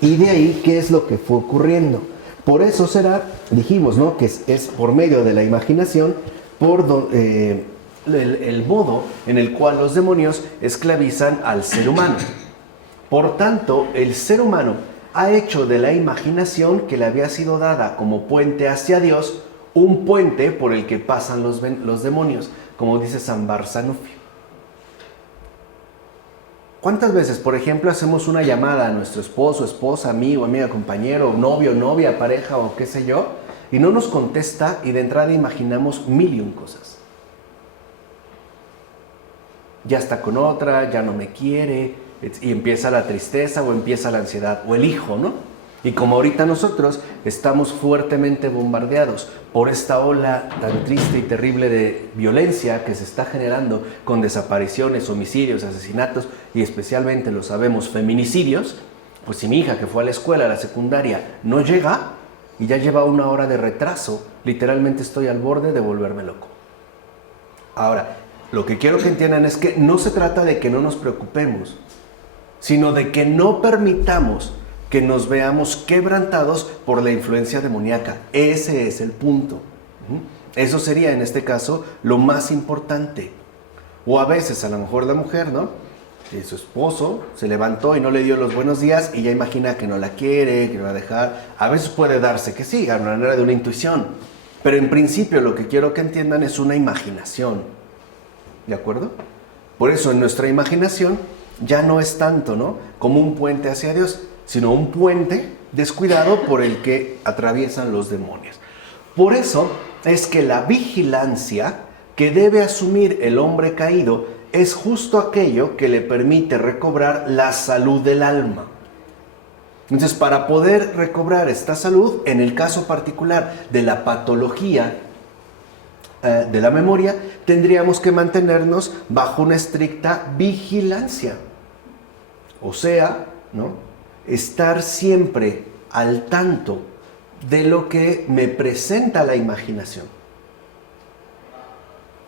Y de ahí, ¿qué es lo que fue ocurriendo? Por eso será, dijimos, ¿no?, que es por medio de la imaginación, por el modo en el cual los demonios esclavizan al ser humano. Por tanto, el ser humano ha hecho de la imaginación que le había sido dada como puente hacia Dios, un puente por el que pasan los demonios, como dice San Barsanufio. ¿Cuántas veces, por ejemplo, hacemos una llamada a nuestro esposo, esposa, amigo, amiga, compañero, novio, novia, pareja o qué sé yo, y no nos contesta y de entrada imaginamos mil y un cosas? Ya está con otra, ya no me quiere, y empieza la tristeza o empieza la ansiedad, o el hijo, ¿no? Y como ahorita nosotros estamos fuertemente bombardeados por esta ola tan triste y terrible de violencia que se está generando con desapariciones, homicidios, asesinatos y especialmente, lo sabemos, feminicidios, pues si mi hija que fue a la escuela, a la secundaria, no llega y ya lleva 1 hora de retraso, literalmente estoy al borde de volverme loco. Ahora, lo que quiero que entiendan es que no se trata de que no nos preocupemos, sino de que no permitamos que nos veamos quebrantados por la influencia demoníaca. Ese es el punto. Eso sería, en este caso, lo más importante. O a veces, a lo mejor la mujer, ¿no?, su esposo se levantó y no le dio los buenos días y ya imagina que no la quiere, que la va a dejar. A veces puede darse que sí, a manera de una intuición. Pero en principio lo que quiero que entiendan es una imaginación. ¿De acuerdo? Por eso en nuestra imaginación ya no es tanto, ¿no?, como un puente hacia Dios, sino un puente descuidado por el que atraviesan los demonios. Por eso es que la vigilancia que debe asumir el hombre caído es justo aquello que le permite recobrar la salud del alma. Entonces, para poder recobrar esta salud, en el caso particular de la patología de la memoria, tendríamos que mantenernos bajo una estricta vigilancia. O sea, ¿no?, estar siempre al tanto de lo que me presenta la imaginación.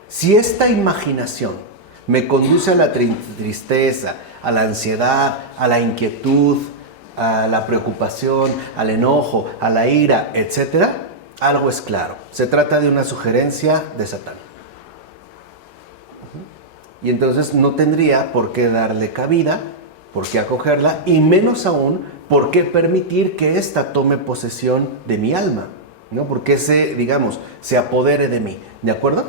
Si esta imaginación me conduce a la tristeza, a la ansiedad, a la inquietud, a la preocupación, al enojo, a la ira, etc., algo es claro. Se trata de una sugerencia de Satán. Y entonces no tendría por qué darle cabida, por qué acogerla, y menos aún por qué permitir que ésta tome posesión de mi alma, ¿no? Porque se apodere de mí, ¿de acuerdo?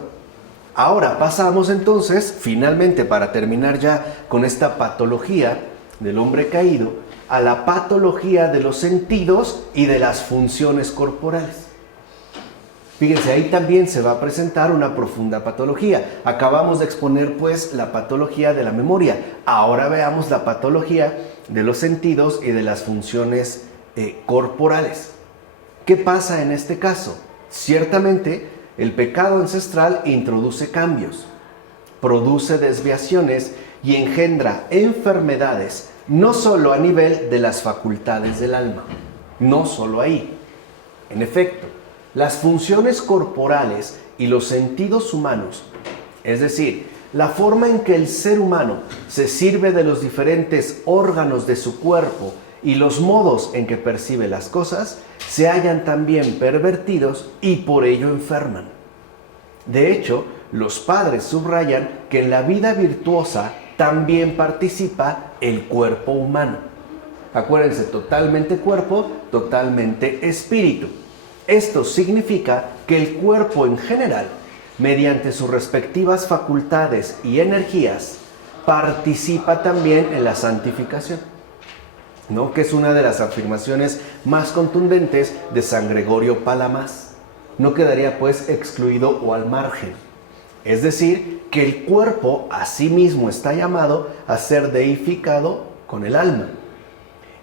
Ahora pasamos entonces, finalmente, para terminar ya con esta patología del hombre caído, a la patología de los sentidos y de las funciones corporales. Fíjense, ahí también se va a presentar una profunda patología. Acabamos de exponer pues la patología de la memoria. Ahora veamos la patología de los sentidos y de las funciones corporales. ¿Qué pasa en este caso? Ciertamente, el pecado ancestral introduce cambios, produce desviaciones y engendra enfermedades, no solo a nivel de las facultades del alma, no solo ahí. En efecto, las funciones corporales y los sentidos humanos, es decir, la forma en que el ser humano se sirve de los diferentes órganos de su cuerpo y los modos en que percibe las cosas, se hallan también pervertidos y por ello enferman. De hecho, los padres subrayan que en la vida virtuosa también participa el cuerpo humano. Acuérdense, totalmente cuerpo, totalmente espíritu. Esto significa que el cuerpo en general, mediante sus respectivas facultades y energías, participa también en la santificación, ¿no?, que es una de las afirmaciones más contundentes de San Gregorio Palamas. No quedaría pues excluido o al margen. Es decir, que el cuerpo a sí mismo está llamado a ser deificado con el alma.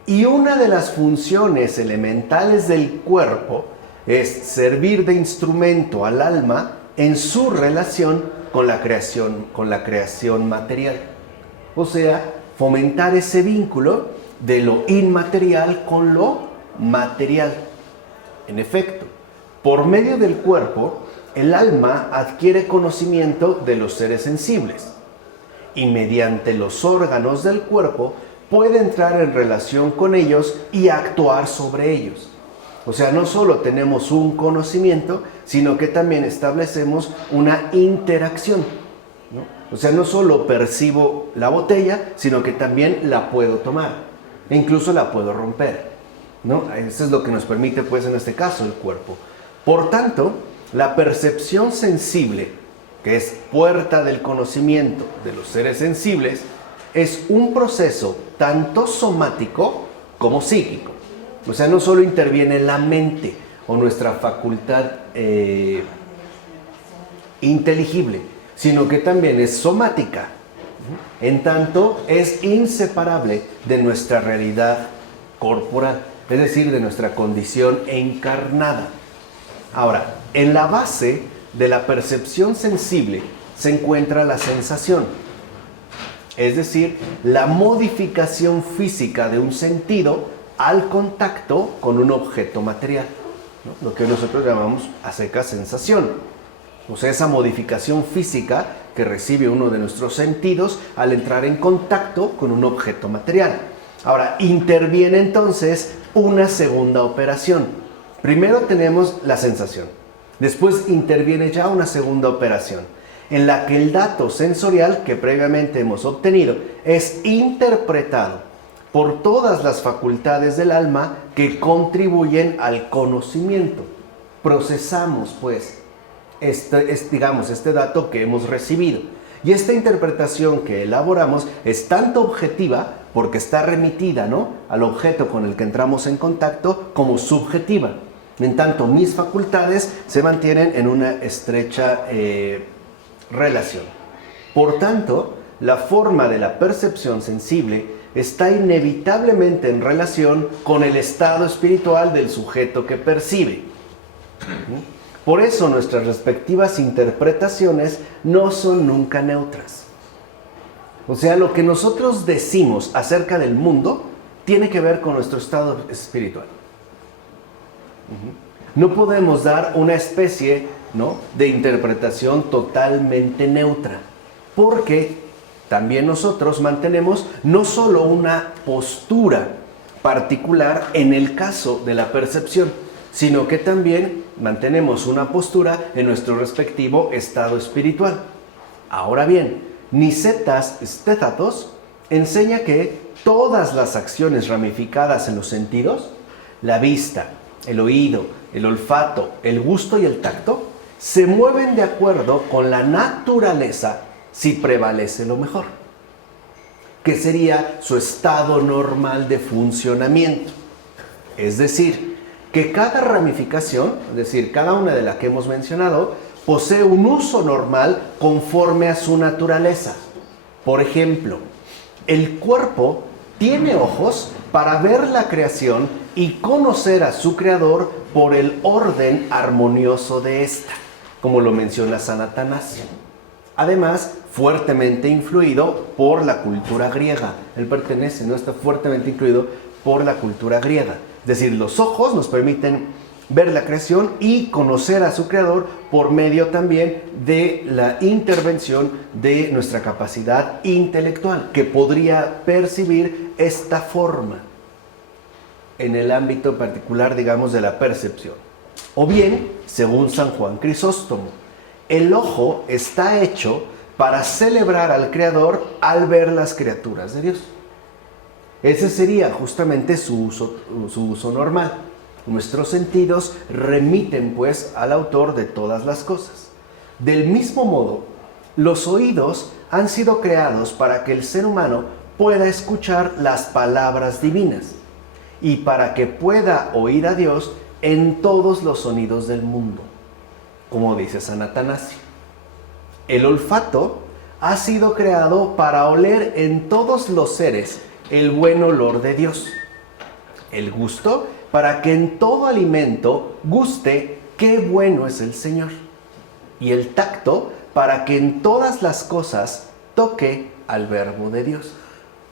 Y una de las funciones elementales del cuerpo es servir de instrumento al alma en su relación con la creación material. O sea, fomentar ese vínculo de lo inmaterial con lo material. En efecto, por medio del cuerpo, el alma adquiere conocimiento de los seres sensibles y mediante los órganos del cuerpo puede entrar en relación con ellos y actuar sobre ellos. O sea, no solo tenemos un conocimiento, sino que también establecemos una interacción, ¿no? O sea, no solo percibo la botella, sino que también la puedo tomar e incluso la puedo romper, ¿no? Eso es lo que nos permite, pues, en este caso, el cuerpo. Por tanto, la percepción sensible, que es puerta del conocimiento de los seres sensibles, es un proceso tanto somático como psíquico. O sea, no solo interviene la mente o nuestra facultad inteligible, sino que también es somática. En tanto, es inseparable de nuestra realidad corporal, es decir, de nuestra condición encarnada. Ahora, en la base de la percepción sensible se encuentra la sensación, es decir, la modificación física de un sentido al contacto con un objeto material, ¿no?, lo que nosotros llamamos a secas sensación. O sea, esa modificación física que recibe uno de nuestros sentidos al entrar en contacto con un objeto material. Ahora, interviene entonces una segunda operación. Primero tenemos la sensación, después interviene ya una segunda operación, en la que el dato sensorial que previamente hemos obtenido es interpretado por todas las facultades del alma que contribuyen al conocimiento. Procesamos, pues, este dato que hemos recibido. Y esta interpretación que elaboramos es tanto objetiva, porque está remitida, ¿no?, al objeto con el que entramos en contacto, como subjetiva. En tanto, mis facultades se mantienen en una estrecha relación. Por tanto, la forma de la percepción sensible está inevitablemente en relación con el estado espiritual del sujeto que percibe. Por eso nuestras respectivas interpretaciones no son nunca neutras. O sea, lo que nosotros decimos acerca del mundo tiene que ver con nuestro estado espiritual. No podemos dar una especie, ¿no?, de interpretación totalmente neutra, porque también nosotros mantenemos no solo una postura particular en el caso de la percepción, sino que también mantenemos una postura en nuestro respectivo estado espiritual. Ahora bien, Nicetas Stétatos enseña que todas las acciones ramificadas en los sentidos, la vista, el oído, el olfato, el gusto y el tacto, se mueven de acuerdo con la naturaleza si prevalece lo mejor, que sería su estado normal de funcionamiento. Es decir, que cada ramificación, es decir, cada una de las que hemos mencionado, posee un uso normal conforme a su naturaleza. Por ejemplo, el cuerpo tiene ojos para ver la creación y conocer a su creador por el orden armonioso de ésta, como lo menciona San Atanasio. Además, fuertemente influido por la cultura griega. Él pertenece, ¿no?, está fuertemente influido por la cultura griega. Es decir, los ojos nos permiten ver la creación y conocer a su creador por medio también de la intervención de nuestra capacidad intelectual, que podría percibir esta forma en el ámbito particular, digamos, de la percepción. O bien, según San Juan Crisóstomo, el ojo está hecho para celebrar al Creador al ver las criaturas de Dios. Ese sería justamente su uso normal. Nuestros sentidos remiten pues al autor de todas las cosas. Del mismo modo, los oídos han sido creados para que el ser humano pueda escuchar las palabras divinas y para que pueda oír a Dios en todos los sonidos del mundo, como dice San Atanasio. El olfato ha sido creado para oler en todos los seres el buen olor de Dios. El gusto para que en todo alimento guste qué bueno es el Señor. Y el tacto para que en todas las cosas toque al verbo de Dios,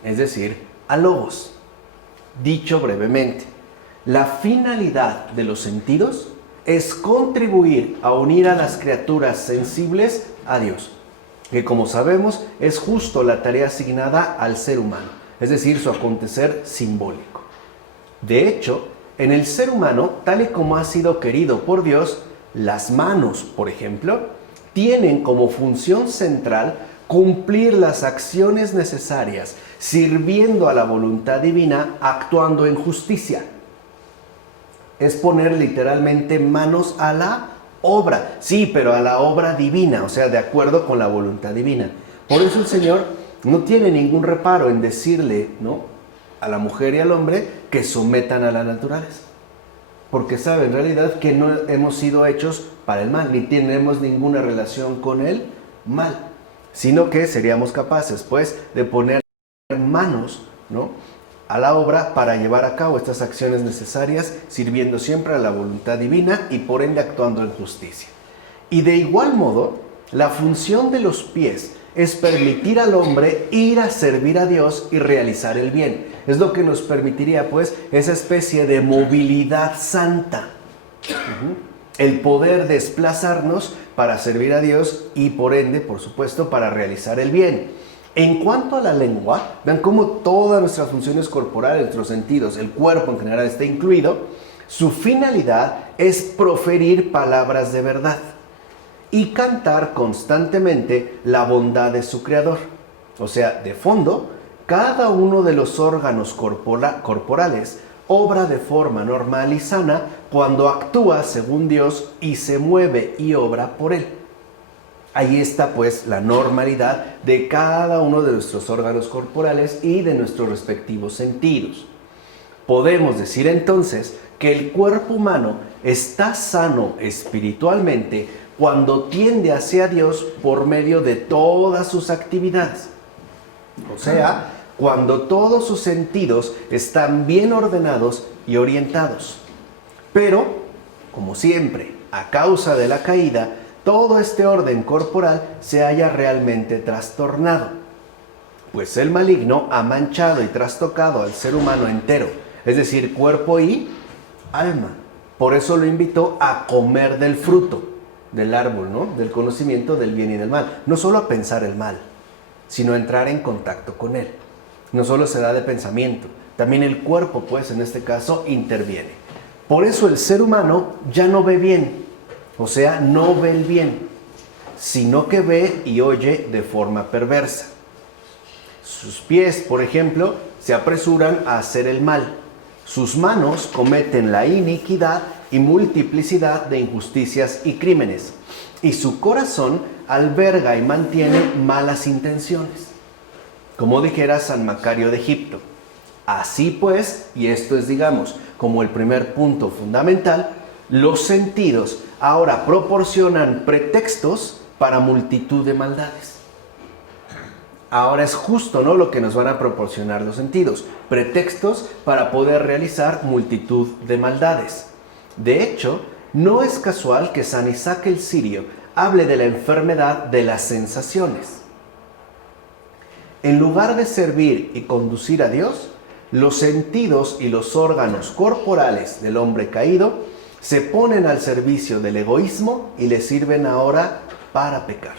es decir, al logos. Dicho brevemente, la finalidad de los sentidos es contribuir a unir a las criaturas sensibles a Dios, que como sabemos es justo la tarea asignada al ser humano, es decir, su acontecer simbólico. De hecho, en el ser humano, tal y como ha sido querido por Dios, las manos, por ejemplo, tienen como función central cumplir las acciones necesarias, sirviendo a la voluntad divina, actuando en justicia. Es poner literalmente manos a la obra, sí, pero a la obra divina, o sea, de acuerdo con la voluntad divina. Por eso el Señor no tiene ningún reparo en decirle, ¿no?, a la mujer y al hombre que sometan a la naturaleza, porque sabe en realidad que no hemos sido hechos para el mal, ni tenemos ninguna relación con el mal, sino que seríamos capaces, pues, de poner manos, ¿no?, a la obra para llevar a cabo estas acciones necesarias, sirviendo siempre a la voluntad divina y por ende actuando en justicia. Y de igual modo, la función de los pies es permitir al hombre ir a servir a Dios y realizar el bien. Es lo que nos permitiría, pues, esa especie de movilidad santa. El poder desplazarnos para servir a Dios y, por ende, por supuesto, para realizar el bien. En cuanto a la lengua, vean cómo todas nuestras funciones corporales, nuestros sentidos, el cuerpo en general está incluido. Su finalidad es proferir palabras de verdad y cantar constantemente la bondad de su Creador. O sea, de fondo, cada uno de los órganos corporales obra de forma normal y sana cuando actúa según Dios y se mueve y obra por Él. Ahí está pues la normalidad de cada uno de nuestros órganos corporales y de nuestros respectivos sentidos. Podemos decir entonces que el cuerpo humano está sano espiritualmente cuando tiende hacia Dios por medio de todas sus actividades. O sea, cuando todos sus sentidos están bien ordenados y orientados. Pero, como siempre, a causa de la caída, todo este orden corporal se halla realmente trastornado. Pues el maligno ha manchado y trastocado al ser humano entero, es decir, cuerpo y alma. Por eso lo invitó a comer del fruto del árbol, ¿no? Del conocimiento del bien y del mal. No solo a pensar el mal, sino a entrar en contacto con él. No solo se da de pensamiento, también el cuerpo, pues en este caso, interviene. Por eso el ser humano ya no ve bien, o sea, no ve el bien, sino que ve y oye de forma perversa. Sus pies, por ejemplo, se apresuran a hacer el mal. Sus manos cometen la iniquidad y multiplicidad de injusticias y crímenes. Y su corazón alberga y mantiene malas intenciones. Como dijera San Macario de Egipto. Así pues, y esto es, digamos, como el primer punto fundamental, los sentidos ahora proporcionan pretextos para multitud de maldades. Ahora es justo, ¿no?, lo que nos van a proporcionar los sentidos, pretextos para poder realizar multitud de maldades. De hecho, no es casual que San Isaac el Sirio hable de la enfermedad de las sensaciones. En lugar de servir y conducir a Dios, los sentidos y los órganos corporales del hombre caído se ponen al servicio del egoísmo y le sirven ahora para pecar.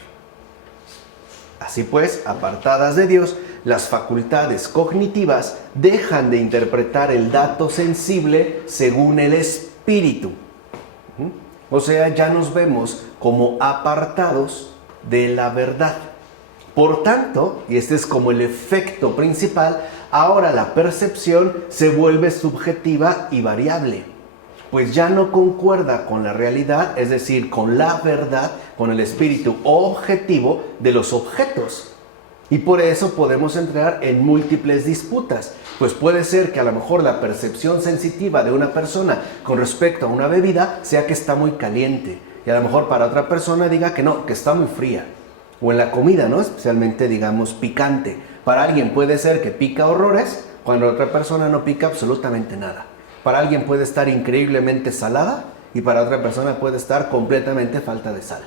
Así pues, apartadas de Dios, las facultades cognitivas dejan de interpretar el dato sensible según el espíritu. O sea, ya nos vemos como apartados de la verdad. Por tanto, y este es como el efecto principal, ahora la percepción se vuelve subjetiva y variable. Pues ya no concuerda con la realidad, es decir, con la verdad, con el espíritu objetivo de los objetos. Y por eso podemos entrar en múltiples disputas. Pues puede ser que a lo mejor la percepción sensitiva de una persona con respecto a una bebida sea que está muy caliente. Y a lo mejor para otra persona diga que no, que está muy fría. O en la comida, ¿no? Especialmente, digamos, picante. Para alguien puede ser que pica horrores, cuando otra persona no pica absolutamente nada. Para alguien puede estar increíblemente salada y para otra persona puede estar completamente falta de sal.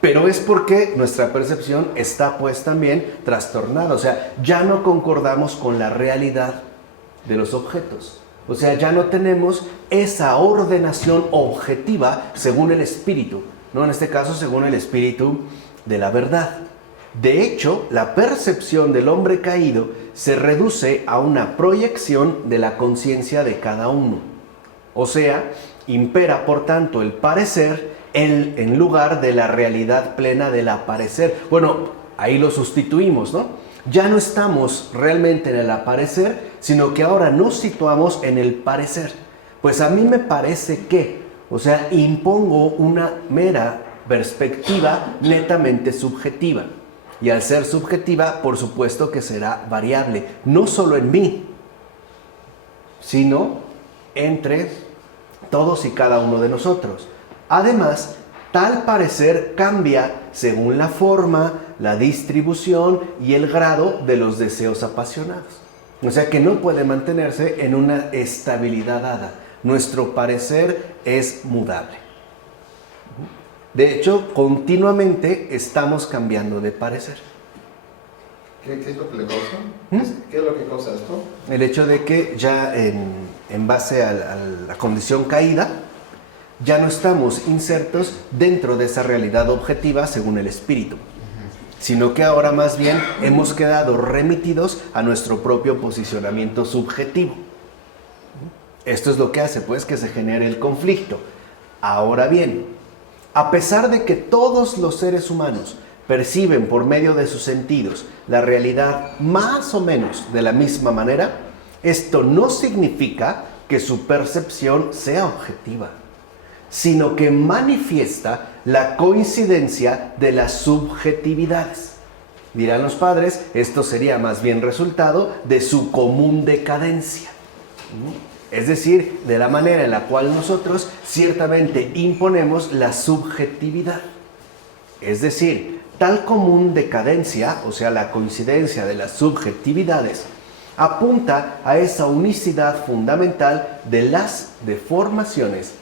Pero es porque nuestra percepción está pues también trastornada. O sea, ya no concordamos con la realidad de los objetos. O sea, ya no tenemos esa ordenación objetiva según el espíritu, ¿no? En este caso, según el espíritu de la verdad. De hecho, la percepción del hombre caído se reduce a una proyección de la conciencia de cada uno. O sea, impera por tanto el parecer en lugar de la realidad plena del aparecer. Bueno, ahí lo sustituimos, ¿no? Ya no estamos realmente en el aparecer, sino que ahora nos situamos en el parecer. Pues a mí me parece que, o sea, impongo una mera perspectiva netamente subjetiva. Y al ser subjetiva, por supuesto que será variable, no solo en mí, sino entre todos y cada uno de nosotros. Además, tal parecer cambia según la forma, la distribución y el grado de los deseos apasionados. O sea que no puede mantenerse en una estabilidad dada. Nuestro parecer es mudable. De hecho, continuamente estamos cambiando de parecer. ¿Qué es lo que le causa? ¿Qué es lo que causa esto? El hecho de que ya en base a la condición caída, ya no estamos insertos dentro de esa realidad objetiva según el espíritu, sino que ahora más bien hemos quedado remitidos a nuestro propio posicionamiento subjetivo. Esto es lo que hace pues que se genere el conflicto. Ahora bien, a pesar de que todos los seres humanos perciben por medio de sus sentidos la realidad más o menos de la misma manera, esto no significa que su percepción sea objetiva, sino que manifiesta la coincidencia de las subjetividades. Dirán los padres, esto sería más bien resultado de su común decadencia. Es decir, de la manera en la cual nosotros ciertamente imponemos la subjetividad. Es decir, Tal común decadencia, o sea, la coincidencia de las subjetividades, apunta a esa unicidad fundamental de las deformaciones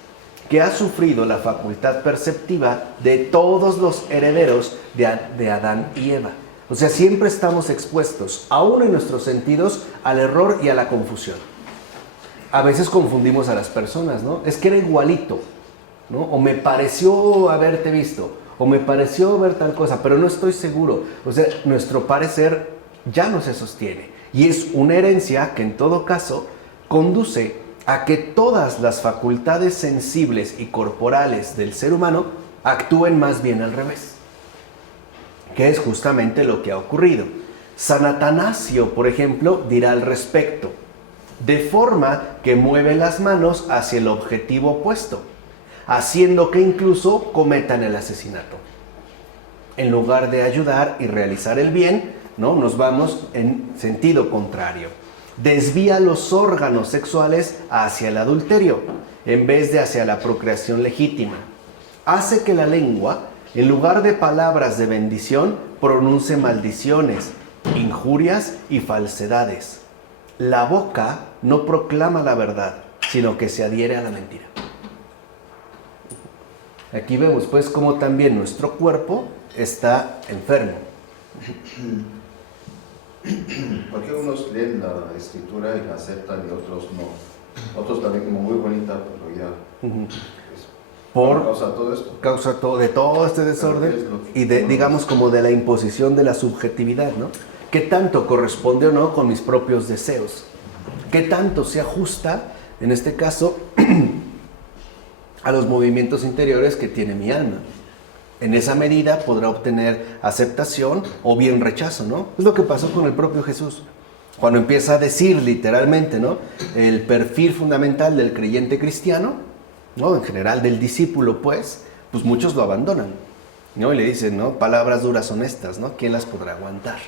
que ha sufrido la facultad perceptiva de todos los herederos de Adán y Eva. O sea, siempre estamos expuestos, aún en nuestros sentidos, al error y a la confusión. A veces confundimos a las personas, ¿no? Es que era igualito, ¿no? O me pareció haberte visto, o me pareció ver tal cosa, pero no estoy seguro. O sea, nuestro parecer ya no se sostiene. Y es una herencia que en todo caso conduce a que todas las facultades sensibles y corporales del ser humano actúen más bien al revés, que es justamente lo que ha ocurrido. San Atanasio, por ejemplo, dirá al respecto: de forma que mueve las manos hacia el objetivo opuesto, haciendo que incluso cometan el asesinato. En lugar de ayudar y realizar el bien, ¿no?, nos vamos en sentido contrario. Desvía los órganos sexuales hacia el adulterio, en vez de hacia la procreación legítima. Hace que la lengua, en lugar de palabras de bendición, pronuncie maldiciones, injurias y falsedades. La boca no proclama la verdad, sino que se adhiere a la mentira. Aquí vemos pues cómo también nuestro cuerpo está enfermo. ¿Por qué unos leen la escritura y la aceptan y otros no? Otros también como muy bonita, pero ya... Por causa todo esto. Causa de todo este desorden y de, digamos, como de la imposición de la subjetividad, ¿no? ¿Qué tanto corresponde o no con mis propios deseos? ¿Qué tanto se ajusta, en este caso, a los movimientos interiores que tiene mi alma? En esa medida podrá obtener aceptación o bien rechazo, ¿no? Es lo que pasó con el propio Jesús. Cuando empieza a decir literalmente, ¿no?, el perfil fundamental del creyente cristiano, ¿no?, en general del discípulo, pues muchos lo abandonan, ¿no? Y le dicen, ¿no?, palabras duras son estas, ¿no? ¿Quién las podrá aguantar?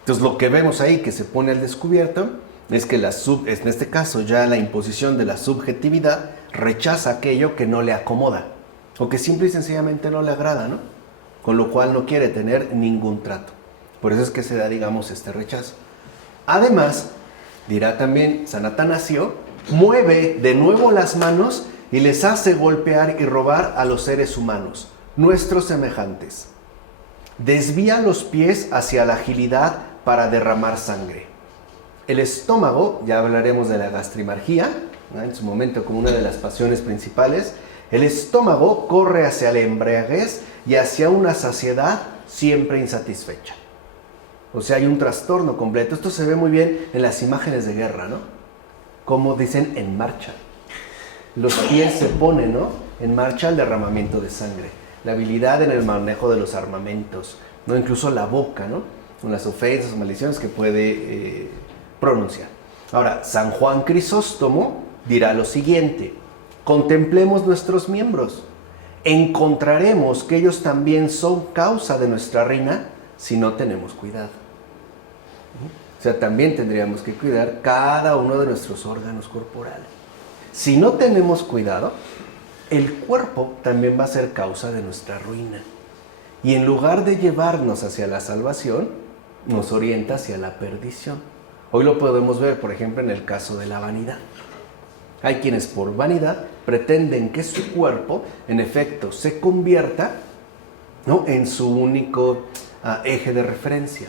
Entonces lo que vemos ahí que se pone al descubierto es que en este caso ya la imposición de la subjetividad rechaza aquello que no le acomoda o que simple y sencillamente no le agrada, ¿no? Con lo cual no quiere tener ningún trato. Por eso es que se da, digamos, este rechazo. Además, dirá también San Atanasio, mueve de nuevo las manos y les hace golpear y robar a los seres humanos, nuestros semejantes. Desvía los pies hacia la agilidad para derramar sangre. El estómago, ya hablaremos de la gastrimargía, ¿no?, en su momento como una de las pasiones principales. El estómago corre hacia la embriaguez y hacia una saciedad siempre insatisfecha. O sea, hay un trastorno completo. Esto se ve muy bien en las imágenes de guerra, ¿no? Como dicen, en marcha. Los pies se ponen, ¿no?, en marcha al derramamiento de sangre. La habilidad en el manejo de los armamentos, ¿no? Incluso la boca, ¿no?, con las ofensas o maldiciones que puede pronunciar. Ahora, San Juan Crisóstomo dirá lo siguiente: contemplemos nuestros miembros. Encontraremos que ellos también son causa de nuestra ruina si no tenemos cuidado. O sea, también tendríamos que cuidar cada uno de nuestros órganos corporales. Si no tenemos cuidado, el cuerpo también va a ser causa de nuestra ruina. Y en lugar de llevarnos hacia la salvación, nos orienta hacia la perdición. Hoy lo podemos ver, por ejemplo, en el caso de la vanidad. Hay quienes por vanidad pretenden que su cuerpo, en efecto, se convierta, ¿no?, en su único eje de referencia.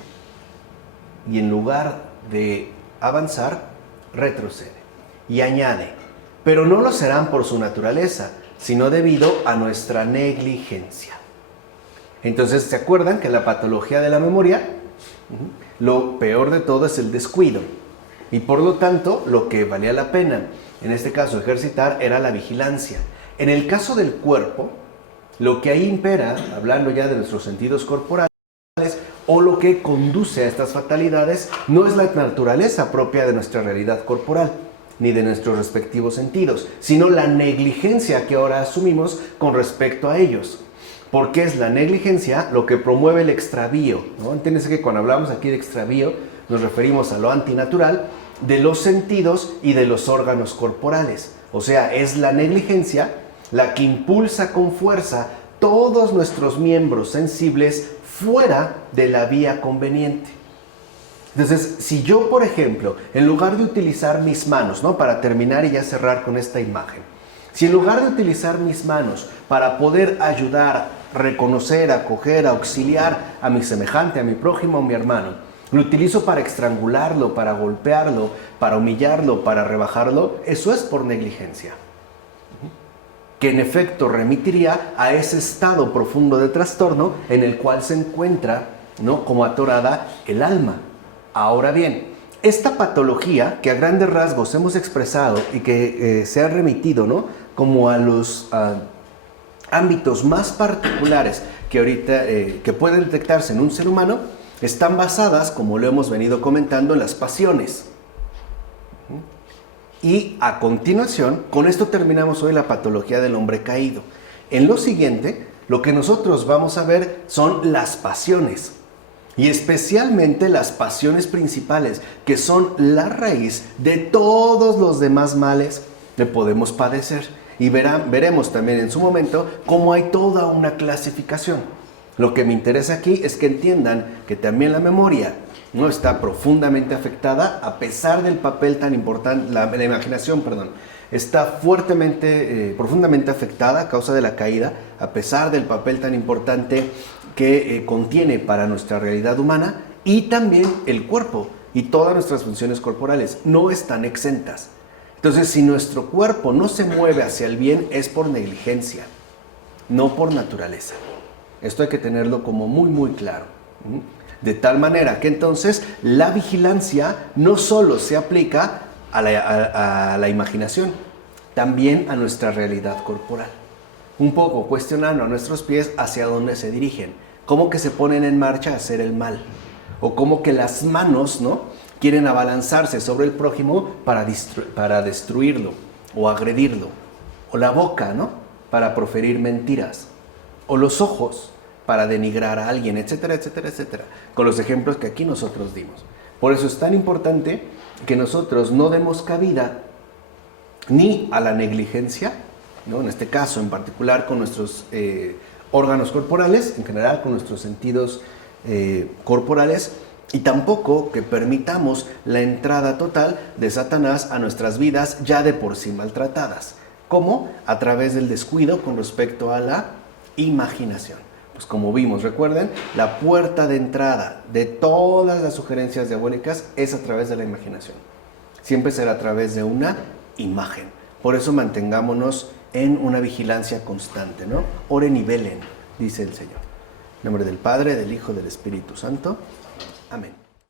Y en lugar de avanzar, retrocede. Y añade, pero no lo serán por su naturaleza, sino debido a nuestra negligencia. Entonces, ¿se acuerdan que en la patología de la memoria, lo peor de todo es el descuido? Y por lo tanto, lo que valía la pena, en este caso, ejercitar, era la vigilancia. En el caso del cuerpo, lo que ahí impera, hablando ya de nuestros sentidos corporales, o lo que conduce a estas fatalidades, no es la naturaleza propia de nuestra realidad corporal, ni de nuestros respectivos sentidos, sino la negligencia que ahora asumimos con respecto a ellos. Porque es la negligencia lo que promueve el extravío, ¿no? Entiéndese que cuando hablamos aquí de extravío, nos referimos a lo antinatural de los sentidos y de los órganos corporales. O sea, es la negligencia la que impulsa con fuerza todos nuestros miembros sensibles fuera de la vía conveniente. Entonces, si yo, por ejemplo, en lugar de utilizar mis manos, ¿no? Para terminar y ya cerrar con esta imagen, si en lugar de utilizar mis manos para poder ayudar, reconocer, acoger, auxiliar a mi semejante, a mi prójimo, a mi hermano, lo utilizo para estrangularlo, para golpearlo, para humillarlo, para rebajarlo, eso es por negligencia, que en efecto remitiría a ese estado profundo de trastorno en el cual se encuentra, ¿no? Como atorada el alma. Ahora bien, esta patología que a grandes rasgos hemos expresado y que se ha remitido, ¿no? Como a los ámbitos más particulares que ahorita que pueden detectarse en un ser humano, están basadas, como lo hemos venido comentando, en las pasiones. Y a continuación, con esto terminamos hoy la patología del hombre caído. En lo siguiente, lo que nosotros vamos a ver son las pasiones. Y especialmente las pasiones principales, que son la raíz de todos los demás males que podemos padecer. Y veremos también en su momento cómo hay toda una clasificación. Lo que me interesa aquí es que entiendan que también la memoria no está profundamente afectada, a pesar del papel tan importante, la imaginación, perdón, está profundamente afectada a causa de la caída, a pesar del papel tan importante que contiene para nuestra realidad humana, y también el cuerpo y todas nuestras funciones corporales no están exentas. Entonces, si nuestro cuerpo no se mueve hacia el bien, es por negligencia, no por naturaleza. Esto hay que tenerlo como muy, muy claro. De tal manera que entonces la vigilancia no solo se aplica a la imaginación, también a nuestra realidad corporal. Un poco cuestionando a nuestros pies hacia dónde se dirigen, cómo que se ponen en marcha a hacer el mal, o cómo que las manos, ¿no?, quieren abalanzarse sobre el prójimo para destruirlo o agredirlo, o la boca, ¿no?, para proferir mentiras, o los ojos para denigrar a alguien, etcétera, etcétera, etcétera, con los ejemplos que aquí nosotros dimos. Por eso es tan importante que nosotros no demos cabida ni a la negligencia, ¿no?, en este caso en particular con nuestros órganos corporales, en general con nuestros sentidos corporales, y tampoco que permitamos la entrada total de Satanás a nuestras vidas ya de por sí maltratadas. ¿Cómo? A través del descuido con respecto a la imaginación. Pues como vimos, recuerden, la puerta de entrada de todas las sugerencias diabólicas es a través de la imaginación. Siempre será a través de una imagen. Por eso mantengámonos en una vigilancia constante, ¿no? Oren y velen, dice el Señor. En nombre del Padre, del Hijo, del Espíritu Santo. Amén.